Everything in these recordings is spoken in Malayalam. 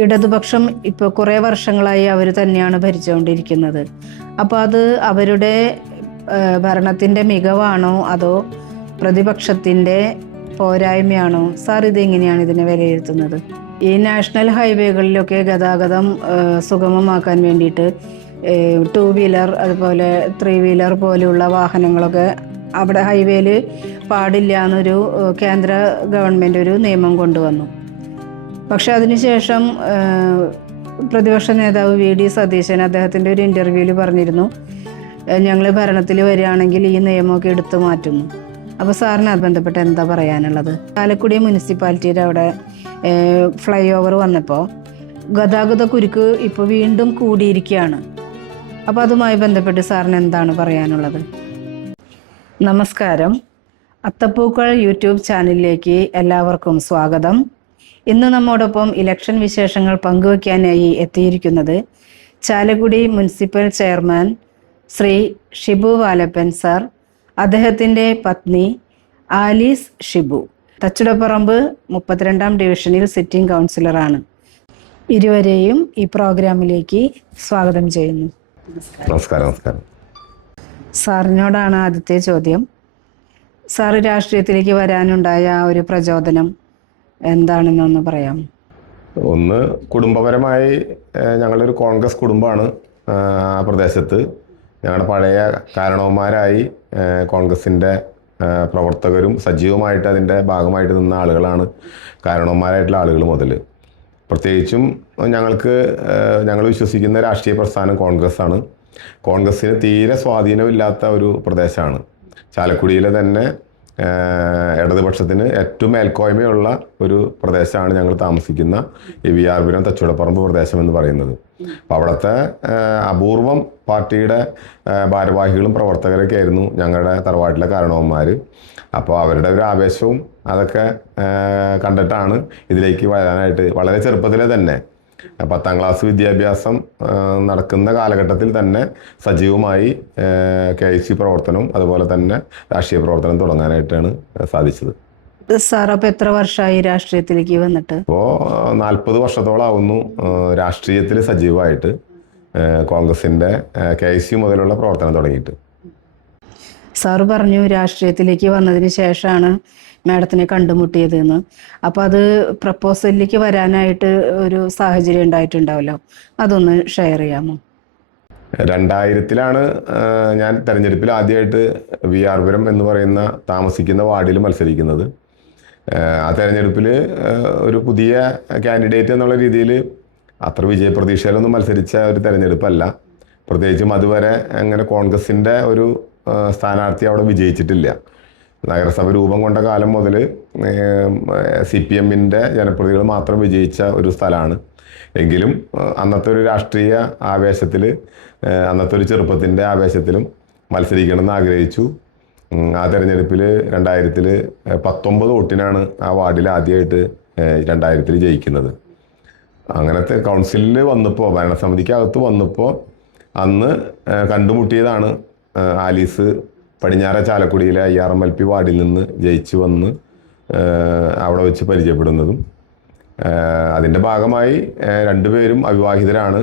ഇടതുപക്ഷം ഇപ്പോൾ കുറേ വർഷങ്ങളായി അവർ തന്നെയാണ് ഭരിച്ചുകൊണ്ടിരിക്കുന്നത്. അപ്പോൾ അത് അവരുടെ ഭരണത്തിൻ്റെ മികവാണോ അതോ പ്രതിപക്ഷത്തിൻ്റെ പോരായ്മയാണോ? സാർ ഇതെങ്ങനെയാണ് ഇതിനെ വിലയിരുത്തുന്നത്? ഈ നാഷണൽ ഹൈവേകളിലൊക്കെ ഗതാഗതം സുഗമമാക്കാൻ വേണ്ടിയിട്ട് 2 വീലർ അതുപോലെ 3 വീലർ പോലെയുള്ള വാഹനങ്ങളൊക്കെ അവിടെ ഹൈവേയിൽ പാടില്ല എന്നൊരു കേന്ദ്ര ഗവൺമെൻറ് ഒരു നിയമം കൊണ്ടുവന്നു. പക്ഷെ അതിനുശേഷം പ്രതിപക്ഷ നേതാവ് VD സതീശൻ അദ്ദേഹത്തിൻ്റെ ഒരു ഇൻ്റർവ്യൂവിൽ പറഞ്ഞിരുന്നു, ഞങ്ങൾ ഭരണത്തിൽ വരികയാണെങ്കിൽ ഈ നിയമമൊക്കെ എടുത്തു മാറ്റുന്നു. അപ്പോൾ സാറിന് അത് ബന്ധപ്പെട്ട് എന്താ പറയാനുള്ളത്? ചാലക്കുടി മുനിസിപ്പാലിറ്റിയുടെ അവിടെ ഫ്ലൈ ഓവർ വന്നപ്പോൾ ഗതാഗത കുരുക്ക് ഇപ്പോൾ വീണ്ടും കൂടിയിരിക്കുകയാണ്. അപ്പോൾ അതുമായി ബന്ധപ്പെട്ട് സാറിന് എന്താണ് പറയാനുള്ളത്? നമസ്കാരം. അത്തപ്പൂക്കൾ യൂട്യൂബ് ചാനലിലേക്ക് എല്ലാവർക്കും സ്വാഗതം. ഇന്ന് നമ്മോടൊപ്പം ഇലക്ഷൻ വിശേഷങ്ങൾ പങ്കുവയ്ക്കാനായി എത്തിയിരിക്കുന്നത് Chalakudy municipal chairman Shri Shibu Valappan sir, അദ്ദേഹത്തിൻ്റെ പത്നി ആലീസ് ഷിബു, തച്ചുടപ്പറമ്പ് 32ാം ഡിവിഷനിൽ സിറ്റിംഗ് കൗൺസിലറാണ്. ഇരുവരെയും ഈ പ്രോഗ്രാമിലേക്ക് സ്വാഗതം ചെയ്യുന്നു. നമസ്കാരം. സാറിനോടാണ് ആദ്യത്തെ ചോദ്യം. സാറ് രാഷ്ട്രീയത്തിലേക്ക് വരാനുണ്ടായ ഒരു പ്രചോദനം എന്താണെന്നൊന്ന് പറയാം? ഒന്ന്, കുടുംബപരമായി ഞങ്ങളൊരു കോൺഗ്രസ് കുടുംബമാണ്. ആ പ്രദേശത്ത് ഞങ്ങളുടെ പഴയ കാരണവന്മാരായി കോൺഗ്രസിൻ്റെ പ്രവർത്തകരും സജീവമായിട്ട് അതിൻ്റെ ഭാഗമായിട്ട് നിന്ന ആളുകളാണ് കാരണവന്മാരായിട്ടുള്ള ആളുകൾ മുതൽ. പ്രത്യേകിച്ചും ഞങ്ങൾ വിശ്വസിക്കുന്ന രാഷ്ട്രീയ പ്രസ്ഥാനം കോൺഗ്രസ്സാണ്. കോൺഗ്രസ്സിന് തീരെ സ്വാധീനമില്ലാത്ത ഒരു പ്രദേശമാണ്. ചാലക്കുടിയിലെ തന്നെ ഇടതുപക്ഷത്തിന് ഏറ്റവും മേൽക്കോയ്മയുള്ള ഒരു പ്രദേശമാണ് ഞങ്ങൾ താമസിക്കുന്ന ഈ വിയാർപുരം തച്ചുടപ്പറമ്പ് പ്രദേശം എന്ന് പറയുന്നത്. അപ്പോൾ അവിടുത്തെ അപൂർവം പാർട്ടിയുടെ ഭാരവാഹികളും പ്രവർത്തകരൊക്കെ ആയിരുന്നു ഞങ്ങളുടെ തറവാട്ടിലെ കാരണവന്മാർ. അപ്പോൾ അവരുടെ ഒരു ആവേശവും അതൊക്കെ കണ്ടിട്ടാണ് ഇതിലേക്ക് വരാനായിട്ട് വളരെ ചെറുപ്പത്തിലെ തന്നെ 10ാം ക്ലാസ് വിദ്യാഭ്യാസം നടക്കുന്ന കാലഘട്ടത്തിൽ തന്നെ സജീവമായി KIC പ്രവർത്തനവും അതുപോലെ തന്നെ രാഷ്ട്രീയ പ്രവർത്തനം തുടങ്ങാനായിട്ടാണ് സാധിച്ചത്. സാർ അപ്പോൾ എത്ര വർഷമായി രാഷ്ട്രീയത്തിലേക്ക് വന്നിട്ട്? ഇപ്പോൾ 40 വർഷത്തോളാവുന്നു രാഷ്ട്രീയത്തിൽ സജീവമായിട്ട് കോൺഗ്രസിൻ്റെ KIC മുതലുള്ള പ്രവർത്തനം തുടങ്ങിയിട്ട്. സാറ് പറഞ്ഞു രാഷ്ട്രീയത്തിലേക്ക് വന്നതിന് ശേഷമാണ് മാഡത്തിനെ കണ്ടുമുട്ടിയതെന്ന്. അപ്പോൾ അത് പ്രപ്പോസലിലേക്ക് വരാനായിട്ട് ഒരു സാഹചര്യം ഉണ്ടായിട്ടുണ്ടാവല്ലോ, അതൊന്ന് ഷെയർ ചെയ്യാമോ? 2000-ലാണ് ഞാൻ തെരഞ്ഞെടുപ്പിൽ ആദ്യമായിട്ട് വിയാർപുരം എന്ന് പറയുന്ന താമസിക്കുന്ന വാർഡിൽ മത്സരിക്കുന്നത്. ആ തെരഞ്ഞെടുപ്പിൽ ഒരു പുതിയ കാൻഡിഡേറ്റ് എന്നുള്ള രീതിയിൽ അത്ര വിജയപ്രതീക്ഷയിലൊന്നും മത്സരിച്ച ഒരു തെരഞ്ഞെടുപ്പല്ല. പ്രത്യേകിച്ചും അതുവരെ അങ്ങനെ കോൺഗ്രസിൻ്റെ ഒരു സ്ഥാനാർത്ഥി അവിടെ വിജയിച്ചിട്ടില്ല. നഗരസഭ രൂപം കൊണ്ട കാലം മുതൽ CPM-ൻ്റെ ജനപ്രതിനിധികൾ മാത്രം വിജയിച്ച ഒരു സ്ഥലമാണ്. എങ്കിലും അന്നത്തെ ഒരു രാഷ്ട്രീയ ആവേശത്തിൽ, അന്നത്തെ ഒരു ചെറുപ്പത്തിൻ്റെ ആവേശത്തിലും മത്സരിക്കണമെന്ന് ആഗ്രഹിച്ചു. ആ തെരഞ്ഞെടുപ്പിൽ 2019 വോട്ടിനാണ് ആ വാർഡിൽ ആദ്യമായിട്ട് 2000 ജയിക്കുന്നത്. അങ്ങനത്തെ കൗൺസിലിൽ വന്നപ്പോൾ, ഭരണസമിതിക്കകത്ത് വന്നപ്പോൾ അന്ന് കണ്ടുമുട്ടിയതാണ് ആലീസ്. പടിഞ്ഞാറ ചാലക്കുടിയിലെ IRMLP വാർഡിൽ നിന്ന് ജയിച്ചു വന്ന് അവിടെ വെച്ച് പരിചയപ്പെടുന്നതും. അതിൻ്റെ ഭാഗമായി രണ്ടുപേരും അവിവാഹിതരാണ്.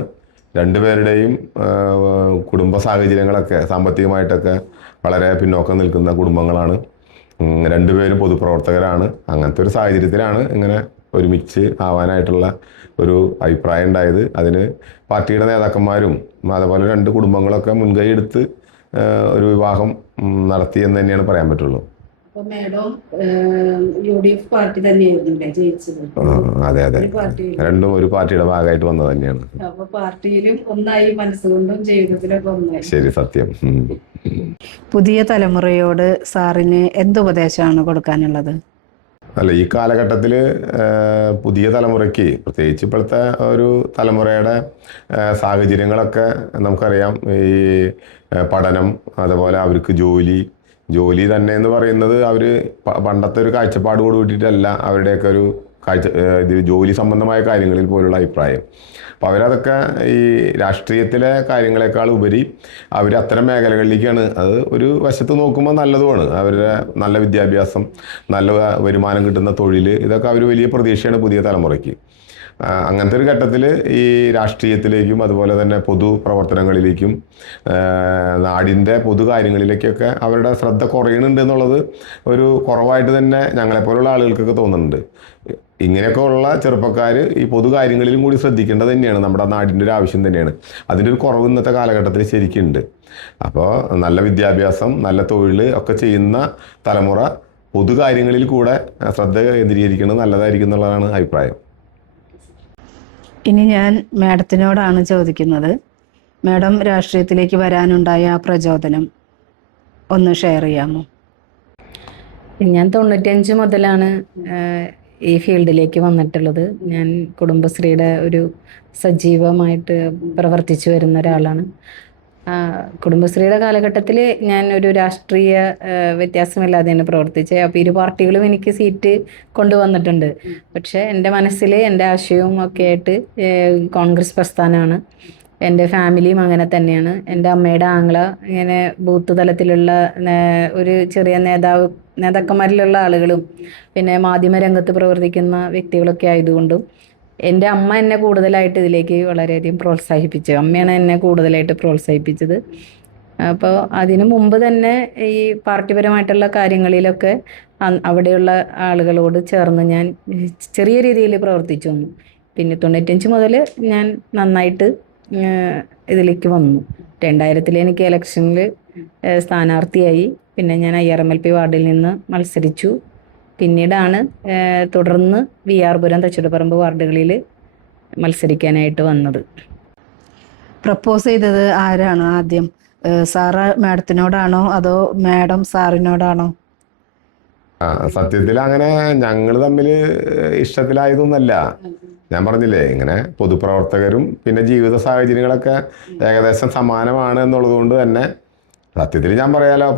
രണ്ടുപേരുടെയും കുടുംബ സാഹചര്യങ്ങളൊക്കെ സാമ്പത്തികമായിട്ടൊക്കെ വളരെ പിന്നോക്കം നിൽക്കുന്ന കുടുംബങ്ങളാണ്. രണ്ടുപേരും പൊതുപ്രവർത്തകരാണ്. അങ്ങനത്തെ ഒരു സാഹചര്യത്തിലാണ് ഇങ്ങനെ ഒരുമിച്ച് ആവാനായിട്ടുള്ള ഒരു അഭിപ്രായം ഉണ്ടായത്. അതിന് പാർട്ടിയുടെ നേതാക്കന്മാരും അതുപോലെ 2 കുടുംബങ്ങളൊക്കെ മുൻകൈ എടുത്ത് ഒരു വിവാഹം നടത്തി എന്ന് തന്നെയാണ് പറയാൻ പറ്റുള്ളൂ. അതെ, രണ്ടും ഒരു പാർട്ടിയുടെ ഭാഗമായിട്ട് വന്നത് തന്നെയാണ്. ശരി, സത്യം. പുതിയ തലമുറയോട് സാറിന് എന്തുപദേശമാണ് കൊടുക്കാനുള്ളത്? അല്ല, ഈ കാലഘട്ടത്തിൽ പുതിയ തലമുറയ്ക്ക്, പ്രത്യേകിച്ച് ഇപ്പോഴത്തെ ഒരു തലമുറയുടെ സാഹചര്യങ്ങളൊക്കെ നമുക്കറിയാം. ഈ പഠനം, അതുപോലെ അവർക്ക് ജോലി തന്നെ എന്ന് പറയുന്നത് അവർ പണ്ടത്തെ ഒരു കാഴ്ചപ്പാട് കൂടിയിട്ടല്ല അവരുടെയൊക്കെ ഒരു ജോലി സംബന്ധമായ കാര്യങ്ങളിൽ പോലുള്ള അഭിപ്രായം. അപ്പോൾ അവരതൊക്കെ ഈ രാഷ്ട്രീയത്തിലെ കാര്യങ്ങളെക്കാൾ ഉപരി അവർ അത്തരം മേഖലകളിലേക്കാണ്. അത് ഒരു വശത്ത് നോക്കുമ്പോൾ നല്ലതുമാണ്. അവരുടെ നല്ല വിദ്യാഭ്യാസം, നല്ല വരുമാനം കിട്ടുന്ന തൊഴിൽ, ഇതൊക്കെ അവർ വലിയ പ്രതീക്ഷയാണ് പുതിയ തലമുറയ്ക്ക്. അങ്ങനത്തെ ഒരു ഘട്ടത്തിൽ ഈ രാഷ്ട്രീയത്തിലേക്കും അതുപോലെ തന്നെ പൊതുപ്രവർത്തനങ്ങളിലേക്കും നാടിൻ്റെ പൊതുകാര്യങ്ങളിലേക്കൊക്കെ അവരുടെ ശ്രദ്ധ കുറയുന്നുണ്ട് എന്നുള്ളത് ഒരു കുറവായിട്ട് തന്നെ ഞങ്ങളെപ്പോലുള്ള ആളുകൾക്കൊക്കെ തോന്നുന്നുണ്ട്. ഇങ്ങനെയൊക്കെ ഉള്ള ചെറുപ്പക്കാർ ഈ പൊതുകാര്യങ്ങളിലും കൂടി ശ്രദ്ധിക്കേണ്ടത് തന്നെയാണ്, നമ്മുടെ നാടിൻ്റെ ഒരു ആവശ്യം തന്നെയാണ്. അതിൻ്റെ ഒരു കുറവ് ഇന്നത്തെ കാലഘട്ടത്തിൽ ശരിക്കുണ്ട്. അപ്പോൾ നല്ല വിദ്യാഭ്യാസം, നല്ല തൊഴിൽ ഒക്കെ ചെയ്യുന്ന തലമുറ പൊതുകാര്യങ്ങളിൽ കൂടെ ശ്രദ്ധ കേന്ദ്രീകരിക്കുന്നത് നല്ലതായിരിക്കും എന്നുള്ളതാണ് അഭിപ്രായം. ഇനി ഞാൻ മാഡത്തിനോടാണ് ചോദിക്കുന്നത്. മാഡം രാഷ്ട്രീയത്തിലേക്ക് വരാനുണ്ടായ ആ പ്രചോദനം ഒന്ന് ഷെയർ ചെയ്യാമോ? ഞാൻ 95 മുതലാണ് ഈ ഫീൽഡിലേക്ക് വന്നിട്ടുള്ളത്. ഞാൻ കുടുംബശ്രീയുടെ ഒരു സജീവമായിട്ട് പ്രവർത്തിച്ചു വരുന്ന ഒരാളാണ്. കുടുംബശ്രീയുടെ കാലഘട്ടത്തിൽ ഞാൻ ഒരു രാഷ്ട്രീയ വ്യത്യാസമില്ലാതെയാണ് പ്രവർത്തിച്ചത്. അപ്പോൾ ഇരു പാർട്ടികളും എനിക്ക് സീറ്റ് കൊണ്ടുവന്നിട്ടുണ്ട്. പക്ഷേ എൻ്റെ മനസ്സിൽ എൻ്റെ ആശയവും ഒക്കെ ആയിട്ട് കോൺഗ്രസ് പ്രസ്ഥാനമാണ്. എൻ്റെ ഫാമിലിയും അങ്ങനെ തന്നെയാണ്. എൻ്റെ അമ്മയുടെ ആംഗ്ല ഇങ്ങനെ ബൂത്ത് തലത്തിലുള്ള ഒരു ചെറിയ നേതാക്കന്മാരിലുള്ള ആളുകളും പിന്നെ മാധ്യമരംഗത്ത് പ്രവർത്തിക്കുന്ന വ്യക്തികളൊക്കെ ആയതുകൊണ്ടും എൻ്റെ അമ്മ എന്നെ കൂടുതലായിട്ട് ഇതിലേക്ക് വളരെയധികം പ്രോത്സാഹിപ്പിച്ചു. അമ്മയാണ് എന്നെ കൂടുതലായിട്ട് പ്രോത്സാഹിപ്പിച്ചത്. അപ്പോൾ അതിനു മുമ്പ് തന്നെ ഈ പാർട്ടിപരമായിട്ടുള്ള കാര്യങ്ങളിലൊക്കെ അവിടെയുള്ള ആളുകളോട് ചേർന്ന് ഞാൻ ചെറിയ രീതിയിൽ പ്രവർത്തിച്ചു വന്നു. പിന്നെ 95 മുതൽ ഞാൻ നന്നായിട്ട് ഇതിലേക്ക് വന്നു. 2000 എനിക്ക് ഇലക്ഷനിൽ സ്ഥാനാർത്ഥിയായി. പിന്നെ ഞാൻ IRMLP വാർഡിൽ നിന്ന് മത്സരിച്ചു. പിന്നീടാണ് തുടർന്ന് VR പുരം, തച്ചോട്ടുപറമ്പ് വാർഡുകളിൽ മത്സരിക്കാനായിട്ട് വന്നത്. പ്രപ്പോസ് ചെയ്തത് ആരാണ് ആദ്യം? സാറ് മാഡത്തിനോടാണോ അതോ മാഡം സാറിനോടാണോ? സത്യത്തിൽ അങ്ങനെ ഞങ്ങൾ തമ്മിൽ ഇഷ്ടത്തിലായതൊന്നല്ല. ഞാൻ പറഞ്ഞില്ലേ, ഇങ്ങനെ പൊതുപ്രവർത്തകരും പിന്നെ ജീവിത സാഹചര്യങ്ങളൊക്കെ ഏകദേശം സമാനമാണ് എന്നുള്ളത് കൊണ്ട് തന്നെ സത്യത്തിൽ ഞാൻ പറയാലോ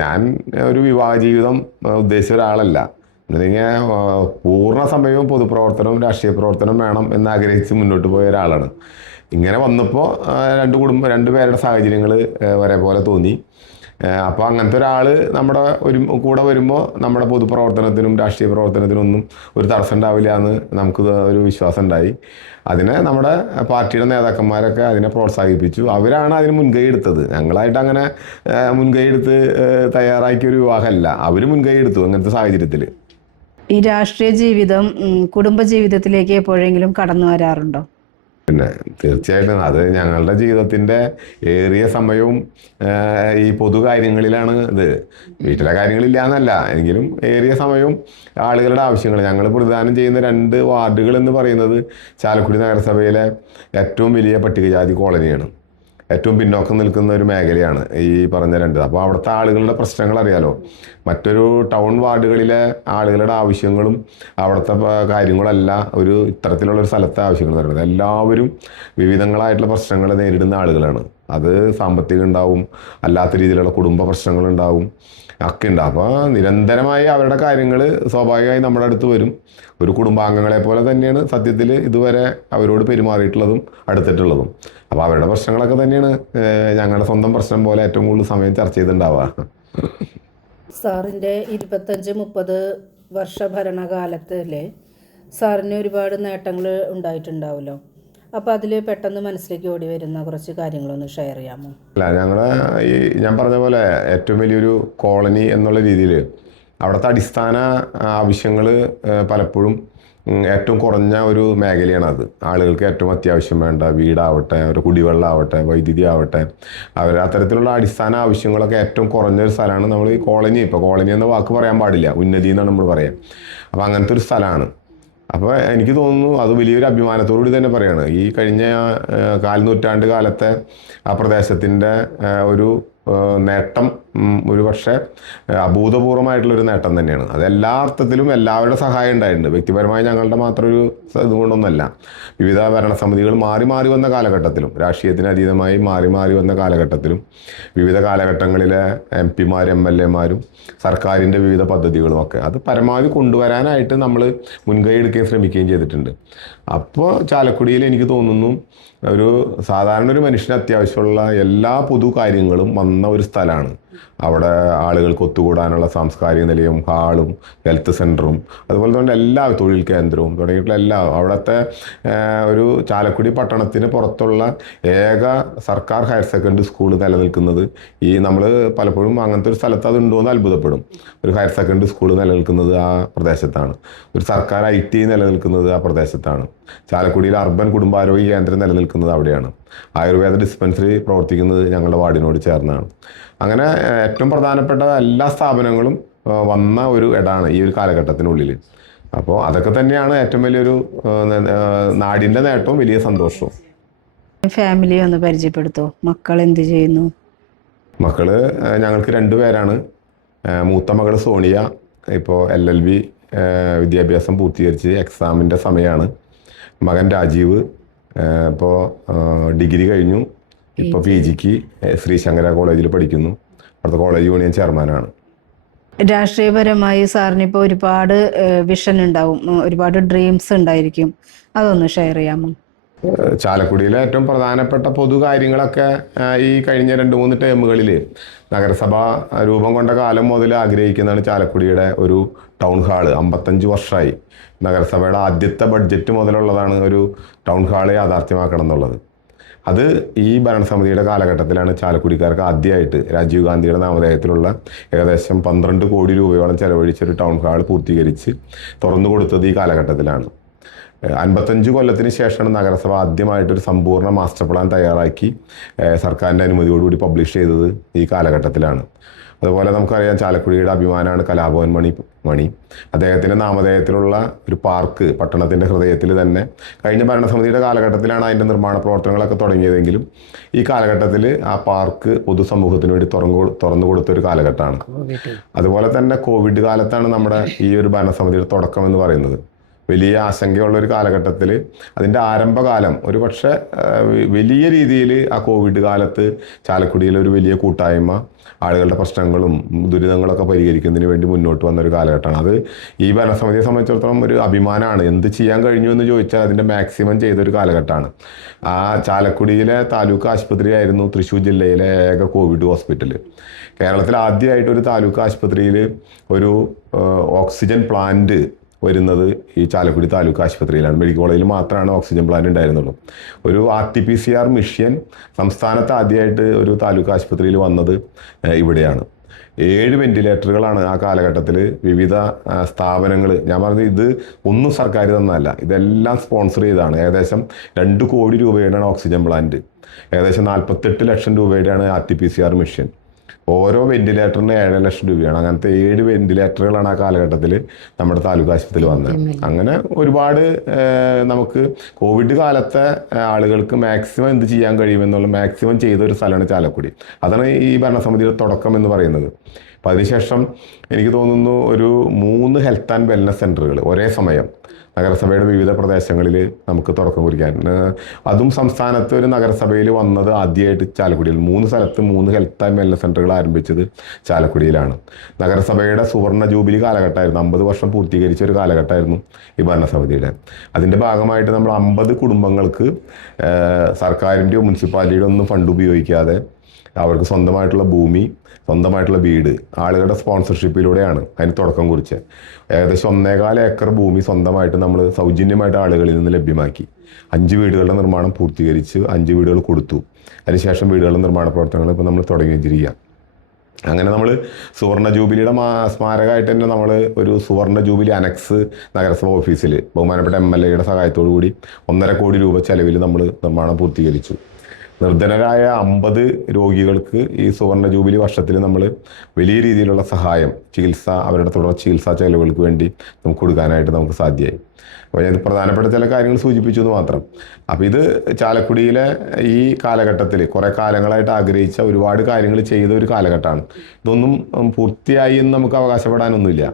ഞാൻ ഒരു വിവാഹ ജീവിതം ഉദ്ദേശിച്ച ഒരാളല്ല. എന്നിങ്ങനെ പൂർണ്ണ സമയവും പൊതുപ്രവർത്തനവും രാഷ്ട്രീയ പ്രവർത്തനവും വേണം എന്നാഗ്രഹിച്ച് മുന്നോട്ട് പോയ ഒരാളാണ്. ഇങ്ങനെ വന്നപ്പോൾ രണ്ടു പേരുടെ സാഹചര്യങ്ങൾ ഒരേപോലെ തോന്നി. അപ്പോൾ അങ്ങനത്തെ ഒരാൾ നമ്മുടെ കൂടെ വരുമ്പോൾ നമ്മുടെ പൊതുപ്രവർത്തനത്തിനും രാഷ്ട്രീയ പ്രവർത്തനത്തിനും ഒന്നും ഒരു തടസ്സം ഉണ്ടാവില്ല എന്ന് നമുക്ക് ഒരു വിശ്വാസം ഉണ്ടായി. അതിനെ നമ്മുടെ പാർട്ടിയുടെ നേതാക്കന്മാരൊക്കെ അതിനെ പ്രോത്സാഹിപ്പിച്ചു. അവരാണ് അതിന് മുൻകൈ എടുത്തത്. ഞങ്ങളായിട്ട് അങ്ങനെ മുൻകൈ എടുത്ത് തയ്യാറാക്കിയ ഒരു വിവാഹമല്ല, അവർ മുൻകൈ എടുത്തു അങ്ങനത്തെ സാഹചര്യത്തിൽ. ഈ രാഷ്ട്രീയ ജീവിതം കുടുംബ ജീവിതത്തിലേക്ക് എപ്പോഴെങ്കിലും കടന്നു വരാറുണ്ടോ? പിന്നെ തീർച്ചയായിട്ടും അത് ഞങ്ങളുടെ ജീവിതത്തിൻ്റെ ഏറിയ സമയവും ഈ പൊതുകാര്യങ്ങളിലാണ്. ഇത് വീട്ടിലെ കാര്യങ്ങളില്ല എന്നല്ല, എങ്കിലും ഏറിയ സമയവും ആളുകളുടെ ആവശ്യങ്ങൾ. ഞങ്ങൾ പ്രതിദാനം ചെയ്യുന്ന 2 വാർഡുകൾ എന്ന് പറയുന്നത് ചാലക്കുടി നഗരസഭയിലെ ഏറ്റവും വലിയ പട്ടികജാതി കോളനിയാണ്. ഏറ്റവും പിന്നോക്കം നിൽക്കുന്ന ഒരു മേഖലയാണ് ഈ പറഞ്ഞ 2. അപ്പോൾ അവിടുത്തെ ആളുകളുടെ പ്രശ്നങ്ങൾ അറിയാലോ. മറ്റൊരു ടൗൺ വാർഡുകളിലെ ആളുകളുടെ ആവശ്യങ്ങളും അവിടുത്തെ കാര്യങ്ങളെല്ലാം ഒരു ഇത്തരത്തിലുള്ളൊരു സ്ഥലത്തെ ആവശ്യങ്ങൾ പറയുന്നത്. എല്ലാവരും വിവിധങ്ങളായിട്ടുള്ള പ്രശ്നങ്ങൾ നേരിടുന്ന ആളുകളാണ്. അത് സാമ്പത്തികം ഉണ്ടാവും, അല്ലാത്ത രീതിയിലുള്ള കുടുംബ പ്രശ്നങ്ങളുണ്ടാവും, ഒക്കെ ഉണ്ട്. അപ്പോൾ നിരന്തരമായി അവരുടെ കാര്യങ്ങൾ സ്വാഭാവികമായി നമ്മുടെ അടുത്ത് വരും. ഒരു കുടുംബാംഗങ്ങളെ പോലെ തന്നെയാണ് സത്യത്തിൽ ഇതുവരെ അവരോട് പെരുമാറിയിട്ടുള്ളതും അടുത്തിട്ടുള്ളതും. അപ്പോൾ അവരുടെ പ്രശ്നങ്ങളൊക്കെ തന്നെയാണ് ഞങ്ങളുടെ സ്വന്തം പ്രശ്നം പോലെ ഏറ്റവും കൂടുതൽ സമയം ചർച്ച ചെയ്തിട്ടുണ്ടാവുക. സാറിൻ്റെ 25-30 വർഷ ഭരണകാലത്തിലെ സാറിന് ഒരുപാട് നേട്ടങ്ങൾ ഉണ്ടായിട്ടുണ്ടാവുമല്ലോ. അപ്പോൾ അതിൽ പെട്ടെന്ന് മനസ്സിലേക്ക് ഓടി വരുന്ന കുറച്ച് കാര്യങ്ങളൊന്ന് ഷെയർ ചെയ്യാമോ? അല്ല, ഞാൻ പറഞ്ഞ പോലെ ഏറ്റവും വലിയൊരു കോളനി എന്നുള്ള രീതിയിൽ അവിടുത്തെ അടിസ്ഥാന ആവശ്യങ്ങൾ പലപ്പോഴും ഏറ്റവും കുറഞ്ഞ ഒരു മേഖലയാണ് അത്. ആളുകൾക്ക് ഏറ്റവും അത്യാവശ്യം വേണ്ട വീടാവട്ടെ, ഒരു കുടിവെള്ളം ആവട്ടെ, വൈദ്യുതി ആവട്ടെ, അത്തരത്തിലുള്ള അടിസ്ഥാന ആവശ്യങ്ങളൊക്കെ ഏറ്റവും കുറഞ്ഞൊരു സ്ഥലമാണ് നമ്മൾ ഈ കോളനി. ഇപ്പോൾ കോളനി എന്ന വാക്ക് പറയാൻ പാടില്ല, ഉന്നതി എന്നാണ് നമ്മൾ പറയാം. അപ്പോൾ അങ്ങനത്തെ ഒരു സ്ഥലമാണ്. അപ്പോൾ എനിക്ക് തോന്നുന്നു അത് വലിയൊരു അഭിമാനത്തോടുകൂടി തന്നെ പറയാണ്. ഈ കഴിഞ്ഞ 4 നൂറ്റാണ്ട് കാലത്തെ ആ പ്രദേശത്തിൻ്റെ ഒരു നേട്ടം ഒരു പക്ഷേ അഭൂതപൂർവമായിട്ടുള്ളൊരു നേട്ടം തന്നെയാണ്. അത് എല്ലാ അർത്ഥത്തിലും എല്ലാവരുടെ സഹായം ഉണ്ടായിട്ടുണ്ട്. വ്യക്തിപരമായി ഞങ്ങളുടെ മാത്രം ഒരു ഇതുകൊണ്ടൊന്നല്ല. വിവിധ ഭരണസമിതികൾ മാറി മാറി വന്ന കാലഘട്ടത്തിലും രാഷ്ട്രീയത്തിന് അതീതമായി മാറി മാറി വന്ന കാലഘട്ടത്തിലും വിവിധ കാലഘട്ടങ്ങളിലെ MP-മാരും MLA-മാരും സർക്കാരിൻ്റെ വിവിധ പദ്ധതികളും ഒക്കെ അത് പരമാവധി കൊണ്ടുവരാനായിട്ട് നമ്മൾ മുൻകൈ എടുക്കുകയും ശ്രമിക്കുകയും ചെയ്തിട്ടുണ്ട്. അപ്പോൾ ചാലക്കുടിയിൽ എനിക്ക് തോന്നുന്നു ഒരു സാധാരണ ഒരു മനുഷ്യന് അത്യാവശ്യമുള്ള എല്ലാ പൊതു കാര്യങ്ങളും വന്ന ഒരു സ്ഥലമാണ്. അവിടെ ആളുകൾക്ക് ഒത്തുകൂടാനുള്ള സാംസ്കാരിക നിലയവും ഹാളും ഹെൽത്ത് സെൻ്ററും അതുപോലെ തന്നെ എല്ലാ തൊഴിൽ കേന്ദ്രവും തുടങ്ങിയിട്ടുള്ള എല്ലാ അവിടുത്തെ ഒരു ചാലക്കുടി പട്ടണത്തിന് പുറത്തുള്ള ഏക സർക്കാർ ഹയർ സെക്കൻഡറി സ്കൂൾ നിലനിൽക്കുന്നത് ഈ നമ്മൾ പലപ്പോഴും അങ്ങനത്തെ ഒരു സ്ഥലത്ത് അതുണ്ടോ എന്ന് അത്ഭുതപ്പെടും. ഒരു ഹയർ സെക്കൻഡറി സ്കൂൾ നിലനിൽക്കുന്നത് ആ പ്രദേശത്താണ്. ഒരു സർക്കാർ IT നിലനിൽക്കുന്നത് ആ പ്രദേശത്താണ്. ചാലക്കുടിയിൽ അർബൻ കുടുംബാരോഗ്യ കേന്ദ്രം നിലനിൽക്കുന്നത് അവിടെയാണ്. ആയുർവേദ ഡിസ്പെൻസറി പ്രവർത്തിക്കുന്നത് ഞങ്ങളുടെ വാർഡിനോട് ചേർന്നാണ്. അങ്ങനെ ഏറ്റവും പ്രധാനപ്പെട്ട എല്ലാ സ്ഥാപനങ്ങളും വന്ന ഒരു ഇടമാണ് ഈ ഒരു കാലഘട്ടത്തിനുള്ളിൽ. അപ്പോൾ അതൊക്കെ തന്നെയാണ് ഏറ്റവും വലിയൊരു നാടിൻ്റെ നേട്ടവും വലിയ സന്തോഷവും. ഫാമിലി ഒന്ന് പരിചയപ്പെടുത്തോ? മക്കൾ എന്ത് ചെയ്യുന്നു? മക്കള് ഞങ്ങൾക്ക് 2 പേരാണ്. മൂത്ത മകൾ സോണിയ ഇപ്പോൾ LLB വിദ്യാഭ്യാസം പൂർത്തീകരിച്ച് എക്സാമിൻ്റെ സമയമാണ്. മകൻ രാജീവ് ഇപ്പോൾ ഡിഗ്രി കഴിഞ്ഞു. ഇപ്പോൾ PGക്ക് ശ്രീശങ്കര കോളേജിൽ പഠിക്കുന്നു. അവിടുത്തെ കോളേജ് യൂണിയൻ ചെയർമാനാണ്. രാഷ്ട്രീയപരമായി സാറിന് ഇപ്പോൾ ഒരുപാട് വിഷൻ ഉണ്ടാവും, ഒരുപാട് ഡ്രീംസ് ഉണ്ടായിരിക്കും. അതൊന്ന് ഷെയർ ചെയ്യാമോ? ചാലക്കുടിയിലെ ഏറ്റവും പ്രധാനപ്പെട്ട പൊതു കാര്യങ്ങളൊക്കെ ഈ കഴിഞ്ഞ 2-3 ടേമുകളിൽ നഗരസഭ രൂപം കൊണ്ട കാലം മുതൽ ആഗ്രഹിക്കുന്നതാണ് ചാലക്കുടിയുടെ ഒരു ടൗൺ ഹാള്. 55 വർഷമായി നഗരസഭയുടെ ആദ്യത്തെ ബഡ്ജറ്റ് മുതലുള്ളതാണ് ഒരു ടൗൺ ഹാള് യാഥാർത്ഥ്യമാക്കണം എന്നുള്ളത്. അത് ഈ ഭരണസമിതിയുടെ കാലഘട്ടത്തിലാണ് ചാലക്കുടിക്കാർക്ക് ആദ്യമായിട്ട് രാജീവ് ഗാന്ധിയുടെ നാമധേയത്തിലുള്ള ഏകദേശം 12 കോടി രൂപയോളം ചെലവഴിച്ചൊരു ടൗൺ ഹാൾ പൂർത്തീകരിച്ച് തുറന്നു കൊടുത്തത് ഈ കാലഘട്ടത്തിലാണ്. 55 കൊല്ലത്തിന് ശേഷമാണ് നഗരസഭ ആദ്യമായിട്ടൊരു സമ്പൂർണ്ണ മാസ്റ്റർ പ്ലാൻ തയ്യാറാക്കി സർക്കാരിൻ്റെ അനുമതിയോടുകൂടി പബ്ലിഷ് ചെയ്തത് ഈ കാലഘട്ടത്തിലാണ്. അതുപോലെ നമുക്കറിയാം ചാലക്കുടിയുടെ അഭിമാനമാണ് കലാഭവൻ മണി. അദ്ദേഹത്തിൻ്റെ നാമധേയത്തിലുള്ള ഒരു പാർക്ക് പട്ടണത്തിൻ്റെ ഹൃദയത്തിൽ തന്നെ കഴിഞ്ഞ ഭരണസമിതിയുടെ കാലഘട്ടത്തിലാണ് അതിൻ്റെ നിർമ്മാണ പ്രവർത്തനങ്ങളൊക്കെ തുടങ്ങിയതെങ്കിലും ഈ കാലഘട്ടത്തിൽ ആ പാർക്ക് പൊതുസമൂഹത്തിന് വേണ്ടി തുറന്നു കൊടുത്തൊരു കാലഘട്ടമാണ്. അതുപോലെ തന്നെ കോവിഡ് കാലത്താണ് നമ്മുടെ ഈ ഒരു ഭരണസമിതിയുടെ തുടക്കം എന്ന് പറയുന്നത്. വലിയ ആശങ്കയുള്ളൊരു കാലഘട്ടത്തിൽ അതിൻ്റെ ആരംഭകാലം ഒരു പക്ഷേ വലിയ രീതിയിൽ ആ കോവിഡ് കാലത്ത് ചാലക്കുടിയിലെ ഒരു വലിയ കൂട്ടായ്മ ആളുകളുടെ പ്രശ്നങ്ങളും ദുരിതങ്ങളൊക്കെ പരിഹരിക്കുന്നതിന് വേണ്ടി മുന്നോട്ട് വന്നൊരു കാലഘട്ടമാണ്. അത് ഈ ഭരണസമിതിയെ സംബന്ധിച്ചിടത്തോളം ഒരു അഭിമാനമാണ്. എന്ത് ചെയ്യാൻ കഴിഞ്ഞു എന്ന് ചോദിച്ചാൽ അതിൻ്റെ മാക്സിമം ചെയ്തൊരു കാലഘട്ടമാണ്. ആ ചാലക്കുടിയിലെ താലൂക്ക് ആശുപത്രിയായിരുന്നു തൃശ്ശൂർ ജില്ലയിലെ ഏക കോവിഡ് ഹോസ്പിറ്റൽ. കേരളത്തിൽ ആദ്യമായിട്ട് ഒരു താലൂക്ക് ആശുപത്രിയിൽ ഒരു ഓക്സിജൻ പ്ലാന്റ് വരുന്നത് ഈ ചാലക്കുടി താലൂക്ക് ആശുപത്രിയിലാണ്. മെഡിക്കൽ കോളേജിൽ മാത്രമാണ് ഓക്സിജൻ പ്ലാന്റ് ഉണ്ടായിരുന്നുള്ളൂ. ഒരു RT-PCR മെഷീൻ സംസ്ഥാനത്ത് ആദ്യമായിട്ട് ഒരു താലൂക്ക് ആശുപത്രിയിൽ വന്നത് ഇവിടെയാണ്. 7 വെന്റിലേറ്ററുകളാണ് ആ കാലഘട്ടത്തിൽ വിവിധ സ്ഥാപനങ്ങൾ, ഞാൻ പറഞ്ഞത് ഇത് ഒന്നും സർക്കാർ തന്നതല്ല, ഇതെല്ലാം സ്പോൺസർ ചെയ്താണ്. ഏകദേശം 2 കോടി രൂപയുടെയാണ് ഓക്സിജൻ പ്ലാന്റ്, ഏകദേശം 48 ലക്ഷം രൂപയുടെയാണ് RT-PCR മെഷീൻ. ഓരോ വെന്റിലേറ്ററിന് 7 ലക്ഷം രൂപയാണ്. അങ്ങനത്തെ 7 വെന്റിലേറ്ററുകളാണ് ആ കാലഘട്ടത്തിൽ നമ്മുടെ താലൂക്ക് ആശുപത്രിയിൽ വന്നത്. അങ്ങനെ ഒരുപാട് നമുക്ക് കോവിഡ് കാലത്തെ ആളുകൾക്ക് മാക്സിമം എന്ത് ചെയ്യാൻ കഴിയുമെന്നുള്ള മാക്സിമം ചെയ്ത ഒരു സ്ഥലമാണ് ചാലക്കുടി. അതാണ് ഈ ഭരണസമിതിയുടെ തുടക്കം എന്ന് പറയുന്നത്. അപ്പം അതിനുശേഷം എനിക്ക് തോന്നുന്നു ഒരു 3 ഹെൽത്ത് ആൻഡ് വെൽനസ് സെൻ്ററുകൾ ഒരേ സമയം നഗരസഭയുടെ വിവിധ പ്രദേശങ്ങളിൽ നമുക്ക് തുടക്കം കുറിക്കാൻ, അതും സംസ്ഥാനത്ത് ഒരു നഗരസഭയിൽ വന്നത് ആദ്യമായിട്ട് ചാലക്കുടിയിൽ 3 സ്ഥലത്ത് 3 ഹെൽത്ത് ആൻഡ് വെൽനസ് സെൻ്ററുകൾ ആരംഭിച്ചത് ചാലക്കുടിയിലാണ്. നഗരസഭയുടെ സുവർണ്ണ ജൂബിലി കാലഘട്ടമായിരുന്നു, 50 വർഷം പൂർത്തീകരിച്ച ഒരു കാലഘട്ടമായിരുന്നു ഈ ഭരണസമിതിയുടെ. അതിൻ്റെ ഭാഗമായിട്ട് നമ്മൾ 50 കുടുംബങ്ങൾക്ക് സർക്കാരിൻ്റെയോ മുനിസിപ്പാലിറ്റിയുടെ ഒന്നും ഫണ്ട് ഉപയോഗിക്കാതെ അവർക്ക് സ്വന്തമായിട്ടുള്ള ഭൂമി, സ്വന്തമായിട്ടുള്ള വീട് ആളുകളുടെ സ്പോൺസർഷിപ്പിലൂടെയാണ് അതിന് തുടക്കം കുറിച്ചത്. ഏകദേശം 1.25 ഏക്കർ ഭൂമി സ്വന്തമായിട്ട് നമ്മൾ സൗജന്യമായിട്ട് ആളുകളിൽ നിന്ന് ലഭ്യമാക്കി. 5 വീടുകളുടെ നിർമ്മാണം പൂർത്തീകരിച്ച് 5 വീടുകൾ കൊടുത്തു. അതിനുശേഷം വീടുകളുടെ നിർമ്മാണ പ്രവർത്തനങ്ങൾ ഇപ്പോൾ നമ്മൾ തുടങ്ങി വെച്ചിരിക്കുക. അങ്ങനെ നമ്മൾ സുവർണ്ണ ജൂബിലിയുടെ സ്മാരകമായിട്ട് തന്നെ നമ്മൾ ഒരു സുവർണ്ണ ജൂബിലി അനക്സ് നഗരസഭ ഓഫീസിൽ ബഹുമാനപ്പെട്ട MLAയുടെ സഹായത്തോടു കൂടി 1.5 കോടി രൂപ ചെലവിൽ നമ്മൾ നിർമ്മാണം പൂർത്തീകരിച്ചു. നിർധനരായ 50 രോഗികൾക്ക് ഈ സുവർണ്ണ ജൂബിലി വർഷത്തിൽ നമ്മൾ വലിയ രീതിയിലുള്ള സഹായം, ചികിത്സ, അവരുടെ തുടർ ചികിത്സാ ചെലവുകൾക്ക് വേണ്ടി നമുക്ക് കൊടുക്കാനായിട്ട് നമുക്ക് സാധ്യമായി. അപ്പോൾ ഞാൻ പ്രധാനപ്പെട്ട ചില കാര്യങ്ങൾ സൂചിപ്പിച്ചു എന്ന് മാത്രം. അപ്പോൾ ഇത് ചാലക്കുടിയിലെ ഈ കാലഘട്ടത്തിൽ കുറേ കാലങ്ങളായിട്ട് ആഗ്രഹിച്ച ഒരുപാട് കാര്യങ്ങൾ ചെയ്ത ഒരു കാലഘട്ടമാണ്. ഇതൊന്നും പൂർത്തിയായി എന്ന് നമുക്ക് അവകാശപ്പെടാനൊന്നുമില്ല.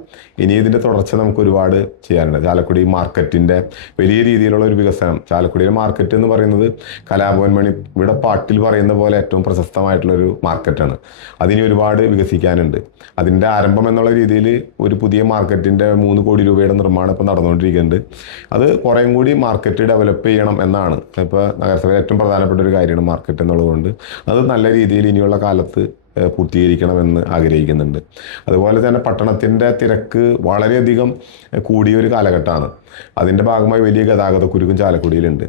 ഇനി ഇതിൻ്റെ തുടർച്ച നമുക്ക് ഒരുപാട് ചെയ്യാനുണ്ട്. ചാലക്കുടി മാർക്കറ്റിൻ്റെ വലിയ രീതിയിലുള്ള ഒരു വികസനം. ചാലക്കുടിയിലെ മാർക്കറ്റ് എന്ന് പറയുന്നത് കലാഭവൻ മണി ഇവിടെ പാട്ടിൽ പറയുന്ന പോലെ ഏറ്റവും പ്രശസ്തമായിട്ടുള്ളൊരു മാർക്കറ്റാണ്. അതിന് ഒരുപാട് വികസിക്കാനുണ്ട്. അതിൻ്റെ ആരംഭം എന്നുള്ള രീതിയിൽ ഒരു പുതിയ മാർക്കറ്റിൻ്റെ 3 കോടി രൂപയുടെ നിർമ്മാണം ഇപ്പോൾ നടന്നുകൊണ്ടിരിക്കുന്നുണ്ട്. അത് കുറേയും കൂടി മാർക്കറ്റ് ഡെവലപ്പ് ചെയ്യണം എന്നാണ് ഇപ്പോൾ നഗരസഭയിൽ ഏറ്റവും പ്രധാനപ്പെട്ട ഒരു കാര്യമാണ് മാർക്കറ്റ് എന്നുള്ളതുകൊണ്ട് അത് നല്ല രീതിയിൽ ഇനിയുള്ള കാലത്ത് പൂർത്തീകരിക്കണമെന്ന് ആഗ്രഹിക്കുന്നുണ്ട്. അതുപോലെ തന്നെ പട്ടണത്തിൻ്റെ തിരക്ക് വളരെയധികം കൂടിയൊരു കാലഘട്ടമാണ്. അതിൻ്റെ ഭാഗമായി വലിയ ഗതാഗതക്കുരുക്കും ചാലക്കുടിയിലുണ്ട്.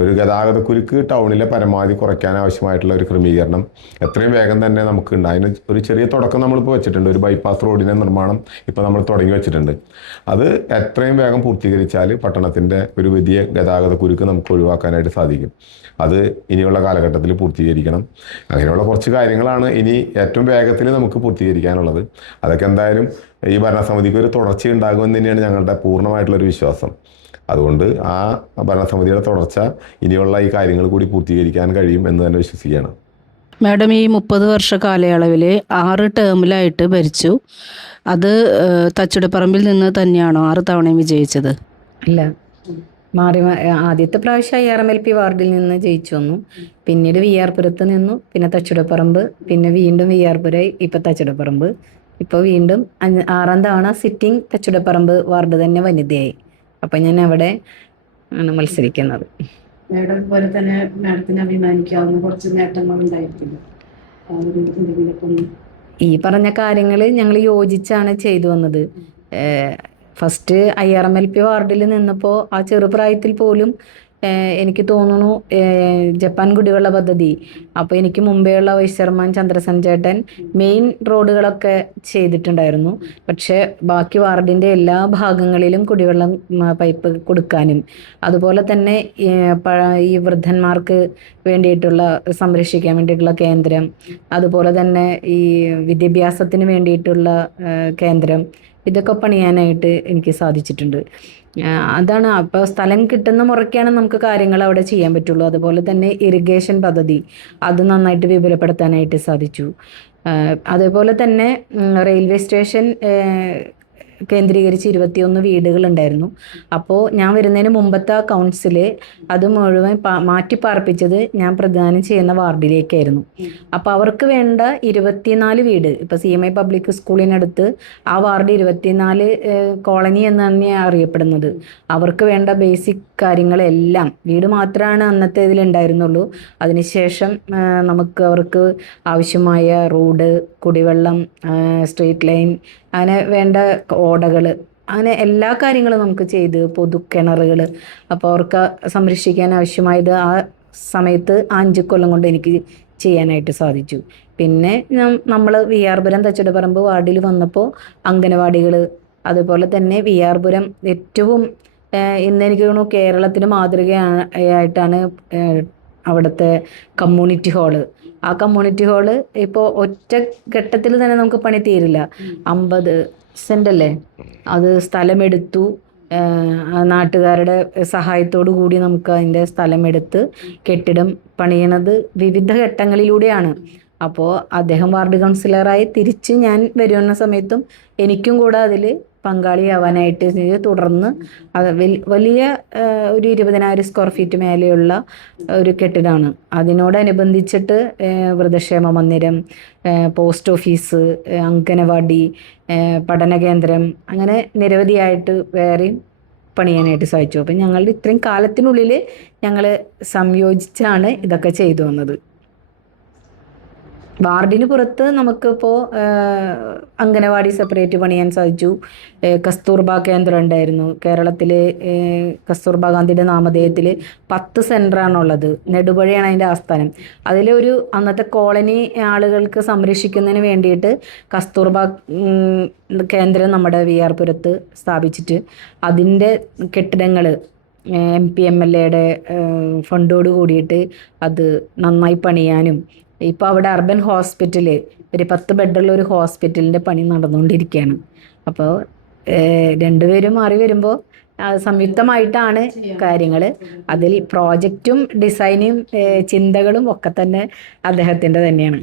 ഒരു ഗതാഗതക്കുരുക്ക് ടൗണിലെ പരമാവധി കുറയ്ക്കാൻ ആവശ്യമായിട്ടുള്ള ഒരു ക്രമീകരണം എത്രയും വേഗം തന്നെ നമുക്കുണ്ട്. അതിന് ഒരു ചെറിയ തുടക്കം നമ്മളിപ്പോൾ വെച്ചിട്ടുണ്ട്. ഒരു ബൈപ്പാസ് റോഡിൻ്റെ നിർമ്മാണം ഇപ്പോൾ നമ്മൾ തുടങ്ങി വെച്ചിട്ടുണ്ട്. അത് എത്രയും വേഗം പൂർത്തീകരിച്ചാൽ പട്ടണത്തിൻ്റെ ഒരു വലിയ ഗതാഗതക്കുരുക്ക് നമുക്ക് ഒഴിവാക്കാനായിട്ട് സാധിക്കും. അത് ഇനിയുള്ള കാലഘട്ടത്തിൽ പൂർത്തീകരിക്കണം. അങ്ങനെയുള്ള കുറച്ച് കാര്യങ്ങളാണ് ഇനി ഏറ്റവും വേഗത്തിൽ നമുക്ക് പൂർത്തീകരിക്കാനുള്ളത്. അതൊക്കെ എന്തായാലും ഈ ഭരണസമിതിക്ക് ഒരു തുടർച്ചയുണ്ടാകുമെന്ന് തന്നെയാണ് ഞങ്ങളുടെ പൂർണ്ണമായിട്ടുള്ളൊരു വിശ്വാസം. അതുകൊണ്ട് ആ ഭരണസമിതിയുടെ തുടർച്ച ഇനിയുള്ള ഈ കാര്യങ്ങൾ കൂടി പൂർത്തീകരിക്കാൻ കഴിയും എന്ന് തന്നെ വിശ്വസിക്കുകയാണ്. മാഡം ഈ 30 വർഷ കാലയളവിൽ 6 ടേമിലായിട്ട് ഭരിച്ചു. അത് തച്ചുടപ്പറമ്പിൽ നിന്ന് തന്നെയാണോ 6 തവണയും വിജയിച്ചത്? അല്ല, ആദ്യത്തെ പ്രാവശ്യം IRMLP വാർഡിൽ നിന്ന് ജയിച്ചു വന്നു. പിന്നീട് വിആർപുരത്ത് നിന്നു, പിന്നെ തച്ചുടപ്പറമ്പ്, പിന്നെ വീണ്ടും വിആർപുരം, ഇപ്പം തച്ചുടപ്പറമ്പ്. ഇപ്പോൾ വീണ്ടും 6ാം തവണ സിറ്റിംഗ് തച്ചുടപ്പറമ്പ് വാർഡ് തന്നെ വനിതയായി. അപ്പം ഞാൻ അവിടെ ആണ് മത്സരിക്കുന്നത്. മാഡം പോലെ തന്നെ മാഡത്തിന് അഭിമാനിക്കാവുന്ന കുറച്ച് നേട്ടങ്ങളുണ്ടായിരിക്കില്ല? ഈ പറഞ്ഞ കാര്യങ്ങൾ ഞങ്ങൾ യോജിച്ചാണ് ചെയ്തു വന്നത്. ഫസ്റ്റ് IRMLP വാർഡിൽ നിന്നപ്പോൾ ആ ചെറുപ്രായത്തിൽ പോലും എനിക്ക് തോന്നുന്നു ജപ്പാൻ കുടിവെള്ള പദ്ധതി, അപ്പോൾ എനിക്ക് മുമ്പേയുള്ള വൈസ് ചെയർമാൻ ചന്ദ്രസൻ ചേട്ടൻ മെയിൻ റോഡുകളൊക്കെ ചെയ്തിട്ടുണ്ടായിരുന്നു. പക്ഷേ ബാക്കി വാർഡിൻ്റെ എല്ലാ ഭാഗങ്ങളിലും കുടിവെള്ളം പൈപ്പ് കൊടുക്കാനും, അതുപോലെ തന്നെ ഈ വൃദ്ധന്മാർക്ക് വേണ്ടിയിട്ടുള്ള സംരക്ഷിക്കാൻ വേണ്ടിയിട്ടുള്ള കേന്ദ്രം, അതുപോലെ തന്നെ ഈ വിദ്യാഭ്യാസത്തിന് വേണ്ടിയിട്ടുള്ള കേന്ദ്രം, ഇതൊക്കെ പണിയാനായിട്ട് എനിക്ക് സാധിച്ചിട്ടുണ്ട്. അതാണ്. അപ്പോൾ സ്ഥലം കിട്ടുന്ന മുറയ്ക്കാണ് നമുക്ക് കാര്യങ്ങൾ അവിടെ ചെയ്യാൻ പറ്റുള്ളൂ. അതുപോലെ തന്നെ ഇറിഗേഷൻ പദ്ധതി അത് നന്നായിട്ട് വിപുലപ്പെടുത്താനായിട്ട് സാധിച്ചു. അതേപോലെ തന്നെ റെയിൽവേ സ്റ്റേഷൻ കേന്ദ്രീകരിച്ച് 21 വീടുകളുണ്ടായിരുന്നു. അപ്പോൾ ഞാൻ വരുന്നതിന് മുമ്പത്തെ കൗൺസിൽ അത് മുഴുവൻ മാറ്റിപ്പാർപ്പിച്ചത് ഞാൻ പ്രദാനം ചെയ്യുന്ന വാർഡിലേക്കായിരുന്നു. അപ്പോൾ അവർക്ക് വേണ്ട 24 വീട്, ഇപ്പോൾ CMI പബ്ലിക് സ്കൂളിനടുത്ത് ആ വാർഡ് 24 കോളനി എന്ന് തന്നെയാണ് അറിയപ്പെടുന്നത്. അവർക്ക് വേണ്ട ബേസിക് കാര്യങ്ങളെല്ലാം, വീട് മാത്രമാണ് അന്നത്തെ ഇതിലുണ്ടായിരുന്നുള്ളൂ. അതിനുശേഷം നമുക്ക് അവർക്ക് ആവശ്യമായ റോഡ്, കുടിവെള്ളം, സ്ട്രീറ്റ് ലൈൻ, അങ്ങനെ വേണ്ട ഓടകൾ, അങ്ങനെ എല്ലാ കാര്യങ്ങളും നമുക്ക് ചെയ്ത്, പൊതുക്കിണറുകൾ, അപ്പോൾ അവർക്ക് സംരക്ഷിക്കാൻ ആവശ്യമായത് ആ സമയത്ത് 5 കൊല്ലം കൊണ്ട് എനിക്ക് ചെയ്യാനായിട്ട് സാധിച്ചു. പിന്നെ നമ്മൾ വിആർപുരം തച്ചുടപ്പറമ്പ് വാർഡിൽ വന്നപ്പോൾ അംഗനവാടികൾ, അതുപോലെ തന്നെ വിആർപുരം ഏറ്റവും ഇന്നെനിക്ക് തോന്നുന്നു കേരളത്തിന് മാതൃകയായിട്ടാണ് അവിടുത്തെ കമ്മ്യൂണിറ്റി ഹാള്. ആ കമ്മ്യൂണിറ്റി ഹാള് ഇപ്പോൾ ഒറ്റ ഘട്ടത്തിൽ തന്നെ നമുക്ക് പണി തീരില്ല. 50 സെൻ്റല്ലേ അത് സ്ഥലമെടുത്തു. നാട്ടുകാരുടെ സഹായത്തോടു കൂടി നമുക്ക് അതിൻ്റെ സ്ഥലമെടുത്ത് കെട്ടിടം പണിയണത് വിവിധ ഘട്ടങ്ങളിലൂടെയാണ്. അപ്പോൾ അദ്ദേഹം വാർഡ് കൗൺസിലറായി തിരിച്ച് ഞാൻ വരുന്ന സമയത്തും എനിക്കും കൂടെ അതിൽ പങ്കാളിയാവാനായിട്ട് തുടർന്ന് അത് വലിയ ഒരു 20,000 സ്ക്വയർ ഫീറ്റ് മേലെയുള്ള ഒരു കെട്ടിടമാണ്. അതിനോടനുബന്ധിച്ചിട്ട് വൃദ്ധക്ഷേമ മന്ദിരം, പോസ്റ്റ് ഓഫീസ്, അംഗനവാടി, പഠന കേന്ദ്രം, അങ്ങനെ നിരവധിയായിട്ട് വേറെയും പണിയാനായിട്ട് സാധിച്ചു. അപ്പം ഞങ്ങളുടെ ഇത്രയും കാലത്തിനുള്ളിൽ ഞങ്ങൾ സംയോജിച്ചാണ് ഇതൊക്കെ ചെയ്തു വന്നത്. വാർഡിന് പുറത്ത് നമുക്കിപ്പോൾ അംഗനവാടി സെപ്പറേറ്റ് പണിയാൻ സാധിച്ചു. കസ്തൂർബ കേന്ദ്രം ഉണ്ടായിരുന്നു. കേരളത്തിൽ കസ്തൂർബ ഗാന്ധിയുടെ നാമധേയത്തിൽ 10 സെൻ്ററാണുള്ളത്. നെടുപുഴയാണ് അതിൻ്റെ ആസ്ഥാനം. അതിലൊരു അന്നത്തെ കോളനി ആളുകൾക്ക് സംരക്ഷിക്കുന്നതിന് വേണ്ടിയിട്ട് കസ്തൂർബ കേന്ദ്രം നമ്മുടെ വിആർപുരത്ത് സ്ഥാപിച്ചിട്ട് അതിൻ്റെ കെട്ടിടങ്ങൾ MP MLAയുടെ ഫണ്ടോട് കൂടിയിട്ട് അത് നന്നായി പണിയാനും, ഇപ്പോൾ അവിടെ അർബൻ ഹോസ്പിറ്റൽ, ഒരു 10 ബെഡുള്ള ഒരു ഹോസ്പിറ്റലിൻ്റെ പണി നടന്നുകൊണ്ടിരിക്കുകയാണ്. അപ്പോൾ രണ്ടുപേരും മാറി വരുമ്പോൾ സംയുക്തമായിട്ടാണ് കാര്യങ്ങൾ. അതിൽ പ്രോജക്റ്റും ഡിസൈനും ചിന്തകളും ഒക്കെ തന്നെ അദ്ദേഹത്തിൻ്റെ തന്നെയാണ്.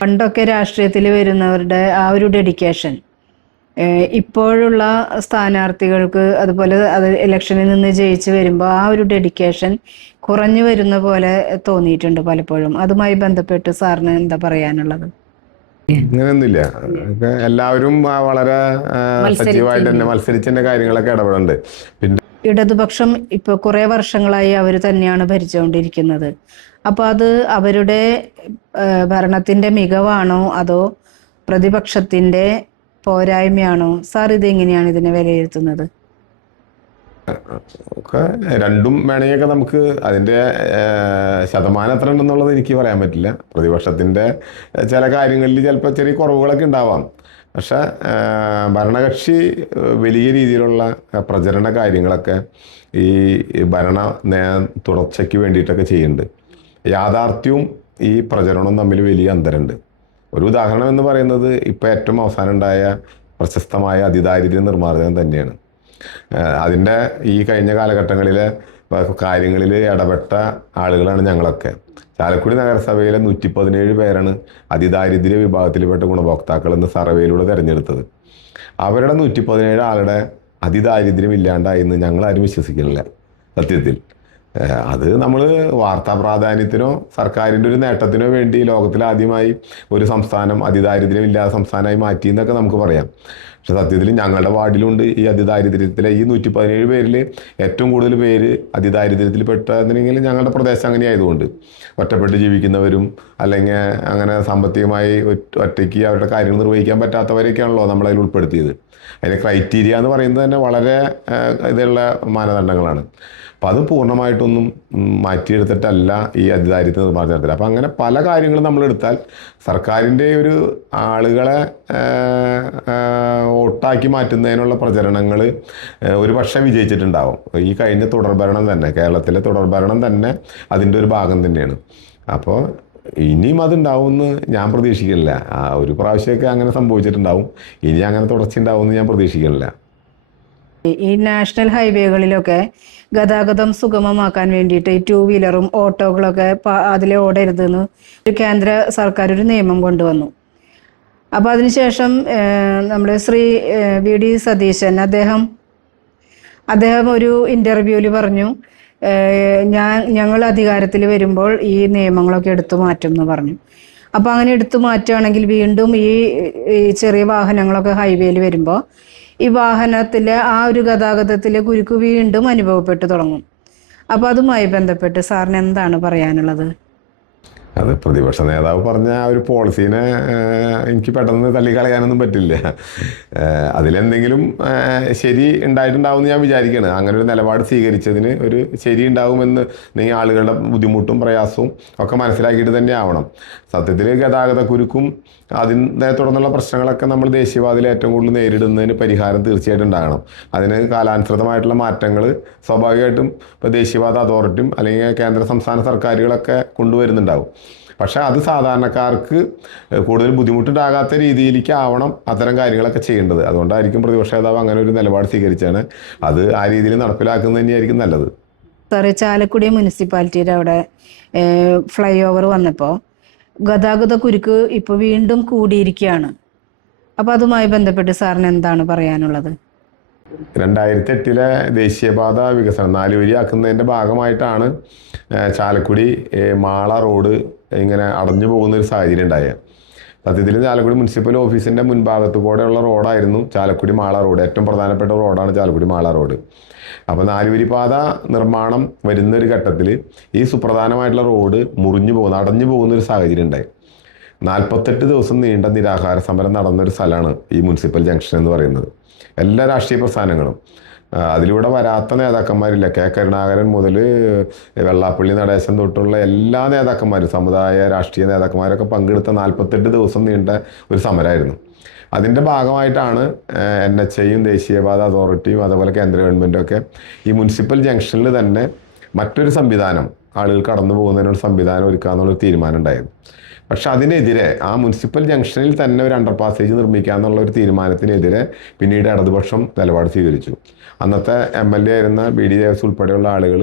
പണ്ടൊക്കെ രാഷ്ട്രീയത്തിൽ വരുന്നവരുടെ ആ ഒരു ഡെഡിക്കേഷൻ ഇപ്പോഴുള്ള സ്ഥാനാർത്ഥികൾക്ക്, അതുപോലെ അത് ഇലക്ഷനിൽ നിന്ന് ജയിച്ച് വരുമ്പോൾ ആ ഒരു ഡെഡിക്കേഷൻ കുറഞ്ഞു വരുന്ന പോലെ തോന്നിയിട്ടുണ്ട് പലപ്പോഴും. അതുമായി ബന്ധപ്പെട്ട് സാറിന് എന്താ പറയാനുള്ളത്? അങ്ങനെയൊന്നുമില്ല. എല്ലാവരും വളരെ സജീവമായിട്ട് തന്നെ മത്സരിച്ചതിന്റെ കാര്യങ്ങളൊക്കെ ഇടപെടുന്നുണ്ട്. പിന്നെ ഇടതുപക്ഷം ഇപ്പോൾ കുറേ വർഷങ്ങളായി അവർ തന്നെയാണ് ഭരിച്ചുകൊണ്ടിരിക്കുന്നത്. അപ്പോൾ അത് അവരുടെ ഭരണത്തിൻ്റെ മികവാണോ അതോ പ്രതിപക്ഷത്തിൻ്റെ പോരായ്മയാണോ? സാർ ഇതെങ്ങനെയാണ് ഇതിനെ വിലയിരുത്തുന്നത്? ഒക്കെ രണ്ടും വേണമെങ്കിൽ നമുക്ക് അതിൻ്റെ ശതമാനം എത്ര ഉണ്ടെന്നുള്ളത് എനിക്ക് പറയാൻ പറ്റില്ല. പ്രതിപക്ഷത്തിൻ്റെ ചില കാര്യങ്ങളിൽ ചിലപ്പോൾ ചെറിയ കുറവുകളൊക്കെ ഉണ്ടാവാം. പക്ഷെ ഭരണകക്ഷി വലിയ രീതിയിലുള്ള പ്രചരണ കാര്യങ്ങളൊക്കെ ഈ ഭരണ തുടർച്ചയ്ക്ക് വേണ്ടിയിട്ടൊക്കെ ചെയ്യുന്നുണ്ട്. യാഥാർത്ഥ്യവും ഈ പ്രചരണവും തമ്മിൽ വലിയ അന്തരമുണ്ട്. ഒരു ഉദാഹരണം എന്ന് പറയുന്നത് ഇപ്പോൾ ഏറ്റവും അവസാനം ഉണ്ടായ പ്രശസ്തമായ അതിദാരിദ്ര്യ നിർമ്മാർജ്ജനം തന്നെയാണ്. അതിൻ്റെ ഈ കഴിഞ്ഞ കാലഘട്ടങ്ങളിലെ കാര്യങ്ങളിൽ ഇടപെട്ട ആളുകളാണ് ഞങ്ങളൊക്കെ. ചാലക്കുടി നഗരസഭയിലെ 117 പേരാണ് അതിദാരിദ്ര്യ വിഭാഗത്തിൽപ്പെട്ട ഗുണഭോക്താക്കൾ എന്ന് സർവേയിലൂടെ തിരഞ്ഞെടുത്തത്. അവരുടെ 117 ആളുടെ അതിദാരിദ്ര്യം ഇല്ലാണ്ടായി എന്ന് ഞങ്ങളാരും വിശ്വസിക്കുന്നില്ല സത്യത്തിൽ. അത് നമ്മൾ വാർത്താ പ്രാധാന്യത്തിനോ സർക്കാരിൻ്റെ ഒരു നേട്ടത്തിനോ വേണ്ടി ലോകത്തിലാദ്യമായി ഒരു സംസ്ഥാനം അതിദാരിദ്ര്യം ഇല്ലാത്ത സംസ്ഥാനമായി മാറ്റി എന്നൊക്കെ നമുക്ക് പറയാം. പക്ഷെ സത്യത്തിൽ ഞങ്ങളുടെ വാർഡിലുണ്ട് ഈ അതിദാരിദ്ര്യത്തിലെ ഈ 117 പേരിൽ ഏറ്റവും കൂടുതൽ പേര് അതിദാരിദ്ര്യത്തിൽ പെട്ടതെങ്കിൽ ഞങ്ങളുടെ പ്രദേശം അങ്ങനെ ആയതുകൊണ്ട് ഒറ്റപ്പെട്ട് ജീവിക്കുന്നവരും അല്ലെങ്കിൽ അങ്ങനെ സാമ്പത്തികമായി ഒറ്റയ്ക്ക് അവരുടെ കാര്യങ്ങൾ നിർവഹിക്കാൻ പറ്റാത്തവരെയൊക്കെയാണല്ലോ നമ്മളതിൽ ഉൾപ്പെടുത്തിയത്. അതിൻ്റെ ക്രൈറ്റീരിയ എന്ന് പറയുന്നത് തന്നെ വളരെ ഇതുള്ള മാനദണ്ഡങ്ങളാണ്. അപ്പം അത് പൂർണ്ണമായിട്ടൊന്നും മാറ്റിയെടുത്തിട്ടല്ല ഈ അതിദാരിദ്ര്യ നിർമ്മാർജ്ജനത്തിൽ. അപ്പം അങ്ങനെ പല കാര്യങ്ങളും നമ്മളെടുത്താൽ സർക്കാരിൻ്റെ ഒരു ആളുകളെ വോട്ടാക്കി മാറ്റുന്നതിനുള്ള പ്രചരണങ്ങൾ ഒരു പക്ഷേ വിജയിച്ചിട്ടുണ്ടാവും. ഈ കഴിഞ്ഞ തുടർഭരണം തന്നെ, കേരളത്തിലെ തുടർഭരണം തന്നെ അതിൻ്റെ ഒരു ഭാഗം തന്നെയാണ്. അപ്പോൾ ഇനിയും അതുണ്ടാവുമെന്ന് ഞാൻ പ്രതീക്ഷിക്കുന്നില്ല. ഒരു പ്രാവശ്യമൊക്കെ അങ്ങനെ സംഭവിച്ചിട്ടുണ്ടാവും, ഇനി അങ്ങനെ തുടർച്ചയുണ്ടാവുമെന്ന് ഞാൻ പ്രതീക്ഷിക്കുന്നില്ല. ഈ നാഷണൽ ഹൈവേകളിലൊക്കെ ഗതാഗതം സുഗമമാക്കാൻ വേണ്ടിയിട്ട് ഈ 2 വീലറും ഓട്ടോകളൊക്കെ അതിലെ ഓടരുതെന്ന് ഒരു കേന്ദ്ര സർക്കാർ ഒരു നിയമം കൊണ്ടുവന്നു. അപ്പോൾ അതിനുശേഷം നമ്മുടെ ശ്രീ VD സതീശൻ അദ്ദേഹം ഒരു ഇൻ്റർവ്യൂവിൽ പറഞ്ഞു, ഞങ്ങൾ അധികാരത്തിൽ വരുമ്പോൾ ഈ നിയമങ്ങളൊക്കെ എടുത്തു മാറ്റും എന്ന് പറഞ്ഞു. അപ്പോൾ അങ്ങനെ എടുത്തു മാറ്റുകയാണെങ്കിൽ വീണ്ടും ഈ ചെറിയ വാഹനങ്ങളൊക്കെ ഹൈവേയിൽ വരുമ്പോൾ ഈ വാഹനത്തിലെ ആ ഒരു ഗതാഗതത്തിലെ കുരുക്ക് വീണ്ടും അനുഭവപ്പെട്ടു തുടങ്ങും. അപ്പോൾ അതുമായി ബന്ധപ്പെട്ട് സാറിന് എന്താണ് പറയാനുള്ളത്? അത് പ്രതിപക്ഷ നേതാവ് പറഞ്ഞ ആ ഒരു പോളിസീനെ എനിക്ക് പെട്ടെന്ന് തള്ളിക്കളയാനൊന്നും പറ്റില്ല. അതിലെന്തെങ്കിലും ശരി ഉണ്ടായിട്ടുണ്ടാവുമെന്ന് ഞാൻ വിചാരിക്കുകയാണ്. അങ്ങനെ ഒരു നിലപാട് സ്വീകരിച്ചതിന് ഒരു ശരി ഉണ്ടാവുമെന്ന് ആളുകളുടെ ബുദ്ധിമുട്ടും പ്രയാസവും ഒക്കെ മനസ്സിലാക്കിയിട്ട് തന്നെ ആവണം. സത്യത്തിൽ ഗതാഗതക്കുരുക്കും അതിനെ തുടർന്നുള്ള പ്രശ്നങ്ങളൊക്കെ നമ്മൾ ദേശീയപാതയിൽ ഏറ്റവും കൂടുതൽ നേരിടുന്നതിന് പരിഹാരം തീർച്ചയായിട്ടും ഉണ്ടാകണം. അതിന് കാലാനുസൃതമായിട്ടുള്ള മാറ്റങ്ങൾ സ്വാഭാവികമായിട്ടും ഇപ്പോൾ ദേശീയപാത അതോറിറ്റിയും അല്ലെങ്കിൽ കേന്ദ്ര സംസ്ഥാന സർക്കാരുകളൊക്കെ കൊണ്ടുവരുന്നുണ്ടാവും. പക്ഷേ അത് സാധാരണക്കാർക്ക് കൂടുതൽ ബുദ്ധിമുട്ടുണ്ടാകാത്ത രീതിയിലേക്ക് ആവണം അത്തരം കാര്യങ്ങളൊക്കെ ചെയ്യേണ്ടത്. അതുകൊണ്ടായിരിക്കും പ്രതിപക്ഷ നേതാവ് അങ്ങനെ ഒരു നിലപാട് സ്വീകരിച്ചാണ്. അത് ആ രീതിയിൽ നടപ്പിലാക്കുന്നത് തന്നെയായിരിക്കും നല്ലത്. സാറേ, ചാലക്കുടി മുനിസിപ്പാലിറ്റിയുടെ അവിടെ ഫ്ലൈ ഓവർ വന്നപ്പോൾ ഗതാഗത കുരുക്ക് ഇപ്പോൾ വീണ്ടും കൂടിയിരിക്കുകയാണ്. അപ്പോൾ അതുമായി ബന്ധപ്പെട്ട് സാറിന് എന്താണ് പറയാനുള്ളത്? 2008 ദേശീയപാത വികസനം 4 വരിയാക്കുന്നതിൻ്റെ ഭാഗമായിട്ടാണ് ചാലക്കുടി മാള റോഡ് ഇങ്ങനെ അടഞ്ഞു പോകുന്നൊരു സാഹചര്യം ഉണ്ടായത്. സത്യത്തിൽ ചാലക്കുടി മുനിസിപ്പൽ ഓഫീസിൻ്റെ മുൻഭാഗത്ത് കൂടെയുള്ള റോഡായിരുന്നു ചാലക്കുടി മാള റോഡ്. ഏറ്റവും പ്രധാനപ്പെട്ട റോഡാണ് ചാലക്കുടി മാള റോഡ്. അപ്പോൾ 4 വരിപ്പാത നിർമ്മാണം വരുന്നൊരു ഘട്ടത്തിൽ ഈ സുപ്രധാനമായിട്ടുള്ള റോഡ് അടഞ്ഞു പോകുന്നൊരു സാഹചര്യം ഉണ്ടായി. 48 ദിവസം നീണ്ട നിരാഹാര സമരം നടന്നൊരു സ്ഥലമാണ് ഈ മുനിസിപ്പൽ ജംഗ്ഷൻ എന്ന് പറയുന്നത്. എല്ലാ രാഷ്ട്രീയ പ്രസ്ഥാനങ്ങളും അതിലൂടെ വരാത്ത നേതാക്കന്മാരില്ല. കെ കരുണാകരൻ മുതൽ വെള്ളാപ്പള്ളി നടേശൻ തൊട്ടുള്ള എല്ലാ നേതാക്കന്മാരും, സമുദായ രാഷ്ട്രീയ നേതാക്കന്മാരൊക്കെ പങ്കെടുത്ത 48 ദിവസം നീണ്ട ഒരു സമരമായിരുന്നു. അതിൻ്റെ ഭാഗമായിട്ടാണ് NHAയും ദേശീയപാത അതോറിറ്റിയും അതുപോലെ കേന്ദ്ര ഗവൺമെൻറ്റും ഒക്കെ ഈ മുനിസിപ്പൽ ജംഗ്ഷനിൽ തന്നെ മറ്റൊരു സംവിധാനം, ആളുകൾ കടന്നു പോകുന്നതിനൊരു സംവിധാനം ഒരുക്കാമെന്നുള്ളൊരു തീരുമാനം ഉണ്ടായിരുന്നു. പക്ഷെ അതിനെതിരെ ആ മുനിസിപ്പൽ ജംഗ്ഷനിൽ തന്നെ ഒരു അണ്ടർ പാസേജ് നിർമ്മിക്കാമെന്നുള്ള ഒരു തീരുമാനത്തിനെതിരെ പിന്നീട് ഇടതുപക്ഷം നിലപാട് സ്വീകരിച്ചു. അന്നത്തെ MLA ആയിരുന്ന BD ദേവസ് ഉൾപ്പെടെയുള്ള ആളുകൾ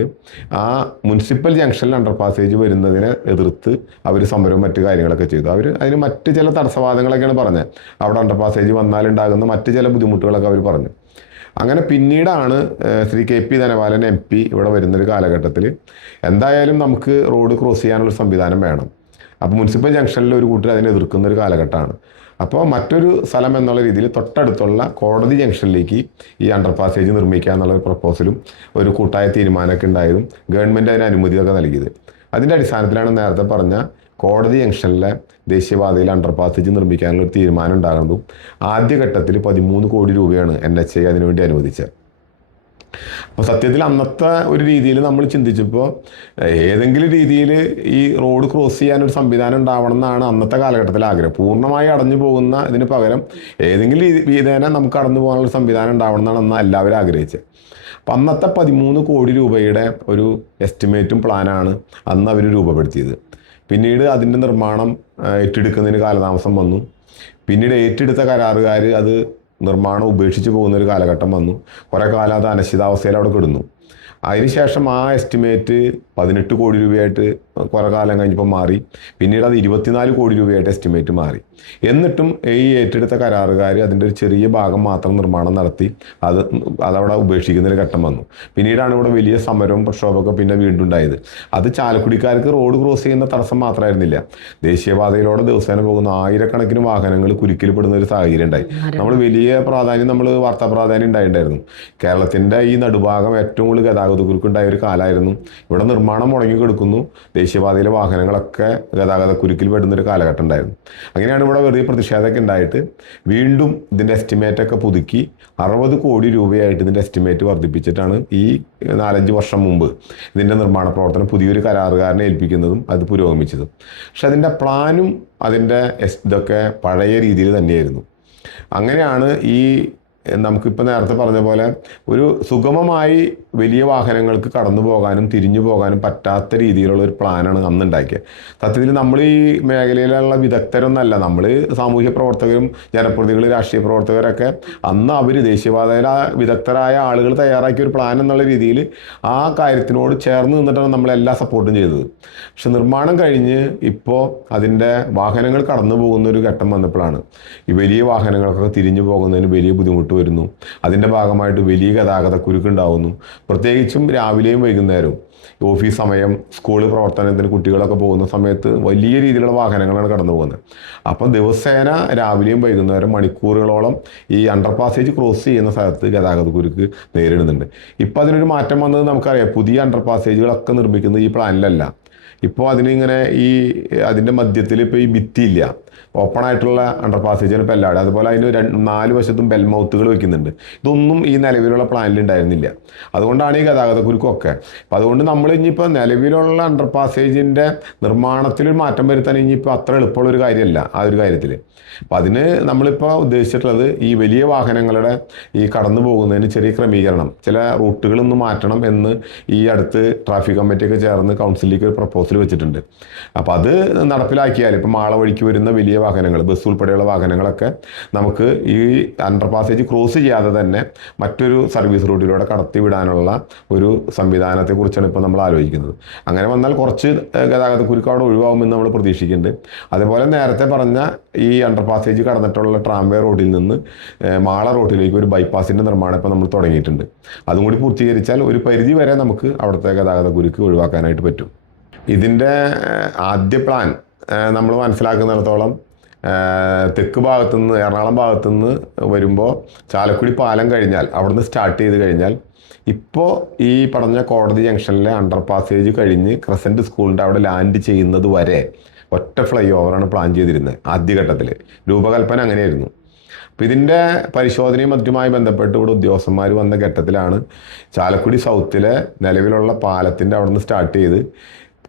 ആ മുനിസിപ്പൽ ജംഗ്ഷനിൽ അണ്ടർ പാസേജ് വരുന്നതിനെ എതിർത്ത് അവർ സമരവും മറ്റു കാര്യങ്ങളൊക്കെ ചെയ്തു. അതിന് മറ്റ് ചില തടസ്സവാദങ്ങളൊക്കെയാണ് പറഞ്ഞത്. അവിടെ അണ്ടർ പാസേജ് വന്നാലുണ്ടാകുന്ന മറ്റ് ചില ബുദ്ധിമുട്ടുകളൊക്കെ അവർ പറഞ്ഞു. അങ്ങനെ പിന്നീടാണ് ശ്രീ KP ധനപാലൻ MP ഇവിടെ വരുന്നൊരു കാലഘട്ടത്തിൽ എന്തായാലും നമുക്ക് റോഡ് ക്രോസ് ചെയ്യാനുള്ള സംവിധാനം വേണം. അപ്പോൾ മുനിസിപ്പൽ ജംഗ്ഷനിൽ ഒരു കൂട്ടർ അതിനെ എതിർക്കുന്ന ഒരു കാലഘട്ടമാണ്. അപ്പോൾ മറ്റൊരു സ്ഥലം എന്നുള്ള രീതിയിൽ തൊട്ടടുത്തുള്ള കോടതി ജംഗ്ഷനിലേക്ക് ഈ അണ്ടർ പാസേജ് നിർമ്മിക്കുക എന്നുള്ള ഒരു പ്രപ്പോസലും ഒരു കൂട്ടായ തീരുമാനമൊക്കെ ഉണ്ടായതും ഗവൺമെൻറ് അതിന് അനുമതിയൊക്കെ നൽകിയത്. അതിൻ്റെ അടിസ്ഥാനത്തിലാണ് നേരത്തെ പറഞ്ഞ കോടതി ജംഗ്ഷനിലെ ദേശീയപാതയിൽ അണ്ടർപാസേജ് നിർമ്മിക്കാനുള്ള ഒരു തീരുമാനം ഉണ്ടാകുന്നതും ആദ്യഘട്ടത്തിൽ 13 കോടി രൂപയാണ് NHAI അതിനുവേണ്ടി അനുവദിച്ചത്. അപ്പോൾ സത്യത്തിൽ അന്നത്തെ ഒരു രീതിയിൽ നമ്മൾ ചിന്തിച്ചപ്പോൾ ഏതെങ്കിലും രീതിയിൽ ഈ റോഡ് ക്രോസ് ചെയ്യാനൊരു സംവിധാനം ഉണ്ടാവണം എന്നാണ് അന്നത്തെ കാലഘട്ടത്തിൽ ആഗ്രഹം. പൂർണ്ണമായി അടഞ്ഞു പോകുന്ന ഇതിന് പകരം ഏതെങ്കിലും വിധേന നമുക്ക് കടന്നു പോകാനുള്ള സംവിധാനം ഉണ്ടാവണം എന്നാണ് അന്ന് എല്ലാവരും ആഗ്രഹിച്ചത്. അപ്പം അന്നത്തെ 13 കോടി രൂപയുടെ ഒരു എസ്റ്റിമേറ്റും പ്ലാനാണ് അന്ന് അവർ രൂപപ്പെടുത്തിയത്. പിന്നീട് അതിൻ്റെ നിർമ്മാണം ഏറ്റെടുക്കുന്നതിന് കാലതാമസം വന്നു. പിന്നീട് ഏറ്റെടുത്ത കരാറുകാർ അത് നിർമ്മാണം ഉപേക്ഷിച്ച് പോകുന്നൊരു കാലഘട്ടം വന്നു. കുറേ കാലം അത് അനിശ്ചിതാവസ്ഥയിൽ അവിടെ കിടന്നു. അതിനുശേഷം ആ എസ്റ്റിമേറ്റ് 18 കോടി രൂപയായിട്ട് കുറേ കാലം കഴിഞ്ഞപ്പോൾ മാറി. പിന്നീട് അത് 24 കോടി രൂപയായിട്ട് എസ്റ്റിമേറ്റ് മാറി. എന്നിട്ടും ഈ ഏറ്റെടുത്ത കരാറുകാർ അതിൻ്റെ ഒരു ചെറിയ ഭാഗം മാത്രം നിർമ്മാണം നടത്തി അതവിടെ ഉപേക്ഷിക്കുന്നൊരു ഘട്ടം വന്നു. പിന്നീടാണ് ഇവിടെ വലിയ സമരവും പ്രക്ഷോഭമൊക്കെ പിന്നെ വീണ്ടും ഉണ്ടായത്. അത് ചാലക്കുടിക്കാർക്ക് റോഡ് ക്രോസ് ചെയ്യുന്ന തടസ്സം മാത്രമായിരുന്നില്ല, ദേശീയപാതയിലൂടെ ദിവസേന പോകുന്ന ആയിരക്കണക്കിന് വാഹനങ്ങൾ കുരുക്കിൽപ്പെടുന്ന ഒരു സാഹചര്യം ഉണ്ടായി. നമ്മൾ വലിയ പ്രാധാന്യം വാർത്താ പ്രാധാന്യം ഉണ്ടായിട്ടുണ്ടായിരുന്നു. കേരളത്തിൻ്റെ ഈ നടുഭാഗം ഏറ്റവും കൂടുതൽ ഗതാഗതക്കുരുക്കുണ്ടായ ഒരു കാലമായിരുന്നു. ഇവിടെ നിർമ്മാണം മുടങ്ങി കിടക്കുന്നു, ദേശീയപാതയിലെ വാഹനങ്ങളൊക്കെ ഗതാഗതക്കുരുക്കിൽ പെടുന്നൊരു കാലഘട്ടം ഉണ്ടായിരുന്നു. അങ്ങനെയാണ് ഇവിടെ വെറുതെ പ്രതിഷേധമൊക്കെ ഉണ്ടായിട്ട് വീണ്ടും ഇതിൻ്റെ എസ്റ്റിമേറ്റൊക്കെ പുതുക്കി 60 കോടി രൂപയായിട്ട് ഇതിൻ്റെ എസ്റ്റിമേറ്റ് വർദ്ധിപ്പിച്ചിട്ടാണ് ഈ 4-5 വർഷം മുമ്പ് ഇതിൻ്റെ നിർമ്മാണ പ്രവർത്തനം പുതിയൊരു കരാറുകാരനെ ഏൽപ്പിക്കുന്നതും അത് പുരോഗമിച്ചതും. പക്ഷെ അതിൻ്റെ പ്ലാനും അതിൻ്റെ ഇതൊക്കെ പഴയ രീതിയിൽ തന്നെയായിരുന്നു. അങ്ങനെയാണ് ഈ നമുക്കിപ്പോൾ നേരത്തെ പറഞ്ഞ പോലെ ഒരു സുഗമമായി വലിയ വാഹനങ്ങൾക്ക് കടന്നു പോകാനും തിരിഞ്ഞു പോകാനും പറ്റാത്ത രീതിയിലുള്ള ഒരു പ്ലാനാണ് അന്ന് ഉണ്ടാക്കിയത്. സത്യത്തിൽ നമ്മൾ ഈ മേഖലയിലുള്ള വിദഗ്ധരൊന്നല്ല, നമ്മൾ സാമൂഹ്യ പ്രവർത്തകരും ജനപ്രതിനിധികൾ രാഷ്ട്രീയ പ്രവർത്തകരൊക്കെ അന്ന് അവർ ദേശീയപാതയിലെ വിദഗ്ധരായ ആളുകൾ തയ്യാറാക്കിയ ഒരു പ്ലാൻ എന്നുള്ള രീതിയിൽ ആ കാര്യത്തിനോട് ചേർന്ന് നിന്നിട്ടാണ് നമ്മളെല്ലാ സപ്പോർട്ടും ചെയ്തത്. പക്ഷെ നിർമ്മാണം കഴിഞ്ഞ് ഇപ്പോൾ അതിൻ്റെ വാഹനങ്ങൾ കടന്നു പോകുന്ന ഒരു ഘട്ടം വന്നപ്പോഴാണ് ഈ വലിയ വാഹനങ്ങൾക്കൊക്കെ തിരിഞ്ഞു പോകുന്നതിന് വലിയ ബുദ്ധിമുട്ട് വരുന്നു. അതിൻ്റെ ഭാഗമായിട്ട് വലിയ ഗതാഗതക്കുരുക്കുണ്ടാവുന്നു. പ്രത്യേകിച്ചും രാവിലെയും വൈകുന്നേരവും ഓഫീസ് സമയം, സ്കൂൾ പ്രവർത്തനത്തിന് കുട്ടികളൊക്കെ പോകുന്ന സമയത്ത് വലിയ രീതിയിലുള്ള വാഹനങ്ങളാണ് കടന്നു പോകുന്നത്. അപ്പം ദിവസേന രാവിലെയും വൈകുന്നേരം മണിക്കൂറുകളോളം ഈ അണ്ടർപാസേജ് ക്രോസ് ചെയ്യുന്ന സ്ഥലത്ത് ഗതാഗതക്കുരുക്ക് നേരിടുന്നുണ്ട്. ഇപ്പം അതിനൊരു മാറ്റം വന്നത് നമുക്കറിയാം. പുതിയ അണ്ടർപാസേജുകളൊക്കെ നിർമ്മിക്കുന്നത് ഈ പ്ലാനിലല്ല. ഇപ്പോൾ അതിനിങ്ങനെ അതിൻ്റെ മധ്യത്തിൽ ഇപ്പോൾ ഈ ഭിത്തിയില്ല, ഓപ്പൺ ആയിട്ടുള്ള അണ്ടർപാസേജാണ് ഇപ്പോൾ എല്ലാവരും. അതുപോലെ അതിന് 4 വശത്തും ബെൽമൗത്തുകൾ വെക്കുന്നുണ്ട്. ഇതൊന്നും ഈ നിലവിലുള്ള പ്ലാനിൽ ഉണ്ടായിരുന്നില്ല. അതുകൊണ്ടാണ് ഈ ഗതാഗതക്കുരുക്കൊക്കെ. അപ്പോൾ അതുകൊണ്ട് നമ്മൾ ഇനിയിപ്പോൾ നിലവിലുള്ള അണ്ടർപാസേജിൻ്റെ നിർമ്മാണത്തിലൊരു മാറ്റം വരുത്താൻ ഇനിയിപ്പോൾ അത്ര എളുപ്പമുള്ളൊരു കാര്യമല്ല ആ ഒരു കാര്യത്തിൽ. അപ്പോൾ അതിന് നമ്മളിപ്പോൾ ഉദ്ദേശിച്ചിട്ടുള്ളത് ഈ വലിയ വാഹനങ്ങളുടെ ഈ കടന്നു പോകുന്നതിന് ചെറിയ ക്രമീകരണം, ചില റൂട്ടുകളൊന്ന് മാറ്റണം എന്ന് ഈ അടുത്ത് ട്രാഫിക് കമ്മിറ്റിയൊക്കെ ചേർന്ന് കൗൺസിലിലേക്ക് ഒരു പ്രപ്പോസൽ വെച്ചിട്ടുണ്ട്. അപ്പോൾ അത് നടപ്പിലാക്കിയാൽ ഇപ്പോൾ മാള വഴിക്ക് വരുന്ന വലിയ വാഹനങ്ങൾ, ബസ് ഉൾപ്പെടെയുള്ള വാഹനങ്ങളൊക്കെ നമുക്ക് ഈ അണ്ടർപാസേജ് ക്രോസ് ചെയ്യാതെ തന്നെ മറ്റൊരു സർവീസ് റൂട്ടിലൂടെ കടത്തി വിടാനുള്ള ഒരു സംവിധാനത്തെക്കുറിച്ചാണ് ഇപ്പോൾ നമ്മൾ ആലോചിക്കുന്നത്. അങ്ങനെ വന്നാൽ കുറച്ച് ഗതാഗതക്കുരുക്ക് അവിടെ ഒഴിവാകുമെന്ന് നമ്മൾ പ്രതീക്ഷിക്കുന്നുണ്ട്. അതുപോലെ നേരത്തെ പറഞ്ഞ ഈ അണ്ടർപാസേജ് കടന്നിട്ടുള്ള ട്രാംവേ റോഡിൽ നിന്ന് മാള റോഡിലേക്ക് ഒരു ബൈപ്പാസിൻ്റെ നിർമ്മാണം ഇപ്പോൾ നമ്മൾ തുടങ്ങിയിട്ടുണ്ട്. അതും കൂടി പൂർത്തീകരിച്ചാൽ ഒരു പരിധി വരെ നമുക്ക് അവിടുത്തെ ഗതാഗതക്കുരുക്ക് ഒഴിവാക്കാനായിട്ട് പറ്റും. ഇതിൻ്റെ ആദ്യ പ്ലാൻ നമ്മൾ മനസ്സിലാക്കുന്നിടത്തോളം തെക്ക് ഭാഗത്തുനിന്ന്, എറണാകുളം ഭാഗത്തുനിന്ന് വരുമ്പോൾ ചാലക്കുടി പാലം കഴിഞ്ഞാൽ അവിടുന്ന് സ്റ്റാർട്ട് ചെയ്ത് കഴിഞ്ഞാൽ ഇപ്പോൾ ഈ പറഞ്ഞ കോടതി ജംഗ്ഷനിലെ അണ്ടർപാസേജ് കഴിഞ്ഞ് ക്രസൻറ്റ് സ്കൂളിൻ്റെ അവിടെ ലാൻഡ് ചെയ്യുന്നത് വരെ ഒറ്റ ഫ്ലൈ ഓവറാണ് പ്ലാൻ ചെയ്തിരുന്നത്. ആദ്യഘട്ടത്തിൽ രൂപകൽപ്പന അങ്ങനെയായിരുന്നു. അപ്പോൾ ഇതിൻ്റെ പരിശോധനയും മറ്റുമായി ബന്ധപ്പെട്ട് ഇവിടെ ഉദ്യോഗസ്ഥന്മാർ വന്ന ഘട്ടത്തിലാണ് ചാലക്കുടി സൗത്തിലെ നിലവിലുള്ള പാലത്തിൻ്റെ അവിടെ നിന്ന് സ്റ്റാർട്ട് ചെയ്ത്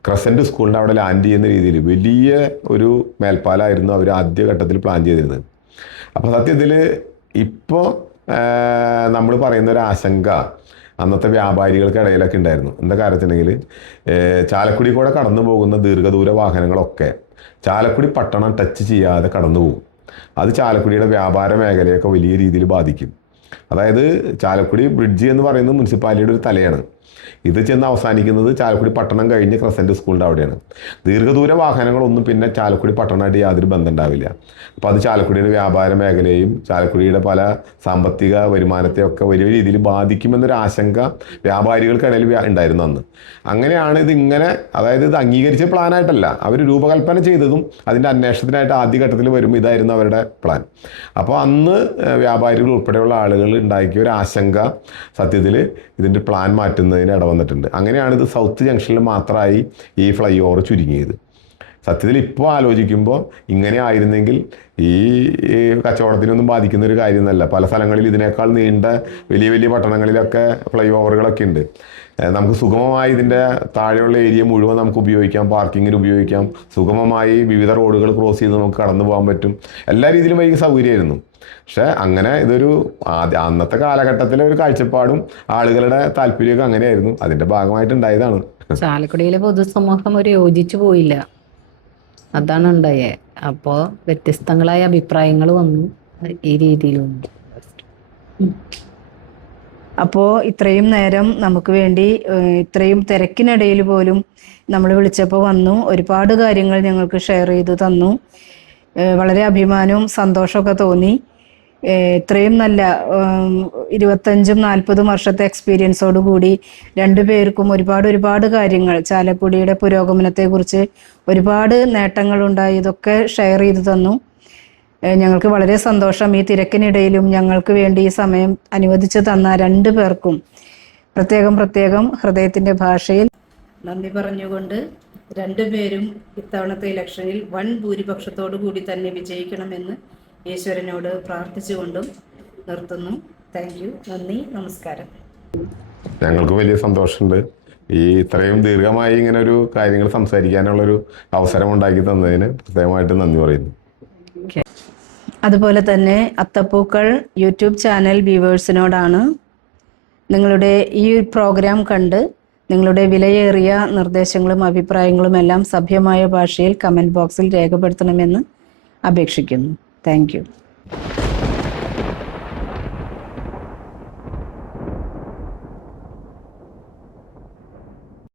ക്രസൻറ്റ് സ്കൂളിൻ്റെ അവിടെ ലാൻഡ് ചെയ്യുന്ന രീതിയിൽ വലിയ ഒരു മേൽപ്പാലമായിരുന്നു അവർ ആദ്യഘട്ടത്തിൽ പ്ലാൻ ചെയ്തിരുന്നത്. അപ്പോൾ സത്യത്തിൽ ഇപ്പോൾ നമ്മൾ പറയുന്ന ഒരു ആശങ്ക അന്നത്തെ വ്യാപാരികൾക്കിടയിലൊക്കെ ഉണ്ടായിരുന്നു. എന്താ കാര്യത്തിനെങ്കിൽ ചാലക്കുടി കൂടെ കടന്നു പോകുന്ന ദീർഘദൂര വാഹനങ്ങളൊക്കെ ചാലക്കുടി പട്ടണം ടച്ച് ചെയ്യാതെ കടന്നു പോകും. അത് ചാലക്കുടിയുടെ വ്യാപാര മേഖലയൊക്കെ വലിയ രീതിയിൽ ബാധിക്കും. അതായത് ചാലക്കുടി ബ്രിഡ്ജ് എന്ന് പറയുന്നത് മുനിസിപ്പാലിറ്റിയുടെ ഒരു തലയാണ്. ഇത് ചെന്ന് അവസാനിക്കുന്നത് ചാലക്കുടി പട്ടണം കഴിഞ്ഞ് ക്രസൻറ്റ് സ്കൂളിൻ്റെ അവിടെയാണ്. ദീർഘദൂര വാഹനങ്ങളൊന്നും പിന്നെ ചാലക്കുടി പട്ടണമായിട്ട് യാതൊരു ബന്ധം ഉണ്ടാവില്ല. അപ്പോൾ അത് ചാലക്കുടിയുടെ വ്യാപാര മേഖലയും ചാലക്കുടിയുടെ പല സാമ്പത്തിക വരുമാനത്തെയൊക്കെ വലിയ രീതിയിൽ ബാധിക്കുമെന്നൊരു ആശങ്ക വ്യാപാരികൾക്കിടയിൽ ഉണ്ടായിരുന്നു അന്ന്. അങ്ങനെയാണ് ഇതിങ്ങനെ, അതായത് ഇത് അംഗീകരിച്ച പ്ലാനായിട്ടല്ല, അവർ രൂപകൽപ്പന ചെയ്തതും അതിൻ്റെ അന്വേഷണത്തിനായിട്ട് ആദ്യഘട്ടത്തിൽ വരുമ്പോൾ ഇതായിരുന്നു അവരുടെ പ്ലാൻ. അപ്പോൾ അന്ന് വ്യാപാരികൾ ഉൾപ്പെടെയുള്ള ആളുകൾ ഉണ്ടാക്കിയ ഒരു ആശങ്ക സത്യത്തിൽ ഇതിൻ്റെ പ്ലാൻ മാറ്റുന്നതിന് വരുന്നതിന് ഇടവന്നിട്ടുണ്ട്. അങ്ങനെയാണ് ഇത് സൗത്ത് ജംഗ്ഷനിൽ മാത്രമായി ഈ ഫ്ലൈ ഓവർ ചുരുങ്ങിയത്. സത്യത്തിൽ ഇപ്പോൾ ആലോചിക്കുമ്പോൾ ഇങ്ങനെ ആയിരുന്നെങ്കിൽ ഈ കച്ചവടത്തിനൊന്നും ബാധിക്കുന്ന ഒരു കാര്യമൊന്നുമല്ല. പല സ്ഥലങ്ങളിൽ ഇതിനേക്കാൾ നീണ്ട വലിയ വലിയ പട്ടണങ്ങളിലൊക്കെ ഫ്ലൈ ഓവറുകളൊക്കെ ഉണ്ട്. നമുക്ക് സുഗമമായി ഇതിൻ്റെ താഴെയുള്ള ഏരിയ മുഴുവൻ നമുക്ക് ഉപയോഗിക്കാം, പാർക്കിങ്ങിന് ഉപയോഗിക്കാം, സുഗമമായി വിവിധ റോഡുകൾ ക്രോസ് ചെയ്ത് നമുക്ക് കടന്നു പോകാൻ പറ്റും. എല്ലാ രീതിയിലും വലിയ സൗകര്യമായിരുന്നു. പക്ഷെ അങ്ങനെ ഇതൊരു അന്നത്തെ കാലഘട്ടത്തിലെ ഒരു കാഴ്ചപ്പാടും ആളുകളുടെ താല്പര്യമൊക്കെ അങ്ങനെയായിരുന്നു. അതിൻ്റെ ഭാഗമായിട്ടുണ്ടായതാണ്. ചാലക്കുടിയിലെ പൊതുസമൂഹം ഒരു യോജിച്ചു പോയില്ല, അതാണ് ഉണ്ടായേ. അപ്പോൾ വ്യത്യസ്തങ്ങളായ അഭിപ്രായങ്ങൾ വന്നു, ഈ രീതിയിൽ വന്നു. അപ്പോൾ ഇത്രയും നേരം നമുക്ക് വേണ്ടി ഇത്രയും തിരക്കിനിടയിൽ പോലും നമ്മൾ വിളിച്ചപ്പോൾ വന്നു, ഒരുപാട് കാര്യങ്ങൾ ഞങ്ങൾക്ക് ഷെയർ ചെയ്ത് തന്നു. വളരെ അഭിമാനവും സന്തോഷമൊക്കെ തോന്നി. ഇത്രയും നല്ല 25-40 വർഷത്തെ എക്സ്പീരിയൻസോട് കൂടി രണ്ടുപേർക്കും ഒരുപാട് കാര്യങ്ങൾ ചാലക്കുടിയുടെ പുരോഗമനത്തെക്കുറിച്ച് ഒരുപാട് നേട്ടങ്ങളുണ്ടായി, ഇതൊക്കെ ഷെയർ ചെയ്തു തന്നു. ഞങ്ങൾക്ക് വളരെ സന്തോഷം. ഈ തിരക്കിനിടയിലും ഞങ്ങൾക്ക് വേണ്ടി ഈ സമയം അനുവദിച്ചു തന്ന രണ്ടു പേർക്കും പ്രത്യേകം ഹൃദയത്തിൻ്റെ ഭാഷയിൽ നന്ദി പറഞ്ഞുകൊണ്ട് രണ്ടുപേരും ഇത്തവണത്തെ ഇലക്ഷനിൽ വൻ ഭൂരിപക്ഷത്തോടു കൂടി തന്നെ വിജയിക്കണമെന്ന് ഈശ്വരനോട് പ്രാർത്ഥിച്ചുകൊണ്ടും നിർത്തുന്നു. Thank you. നന്ദി, നമസ്കാരം. ഞങ്ങൾക്ക് വലിയ സന്തോഷമുണ്ട് ഈ ഇത്രയും ദീർഘമായി ഇങ്ങനെ ഒരു കാര്യങ്ങൾ സംസാരിക്കാനുള്ളൊരു അവസരം ഉണ്ടാക്കി തന്നതിന് പ്രത്യേകമായിട്ട് നന്ദി പറയുന്നു. അതുപോലെ തന്നെ അത്തപ്പൂക്കൾ യൂട്യൂബ് ചാനൽ വ്യൂവേഴ്സിനോടാണ്, നിങ്ങളുടെ ഈ പ്രോഗ്രാം കണ്ട് നിങ്ങളുടെ വിലയേറിയ നിർദ്ദേശങ്ങളും അഭിപ്രായങ്ങളും എല്ലാം സഭ്യമായ ഭാഷയിൽ കമൻറ്റ് ബോക്സിൽ രേഖപ്പെടുത്തണമെന്ന് അപേക്ഷിക്കുന്നു. Thank you.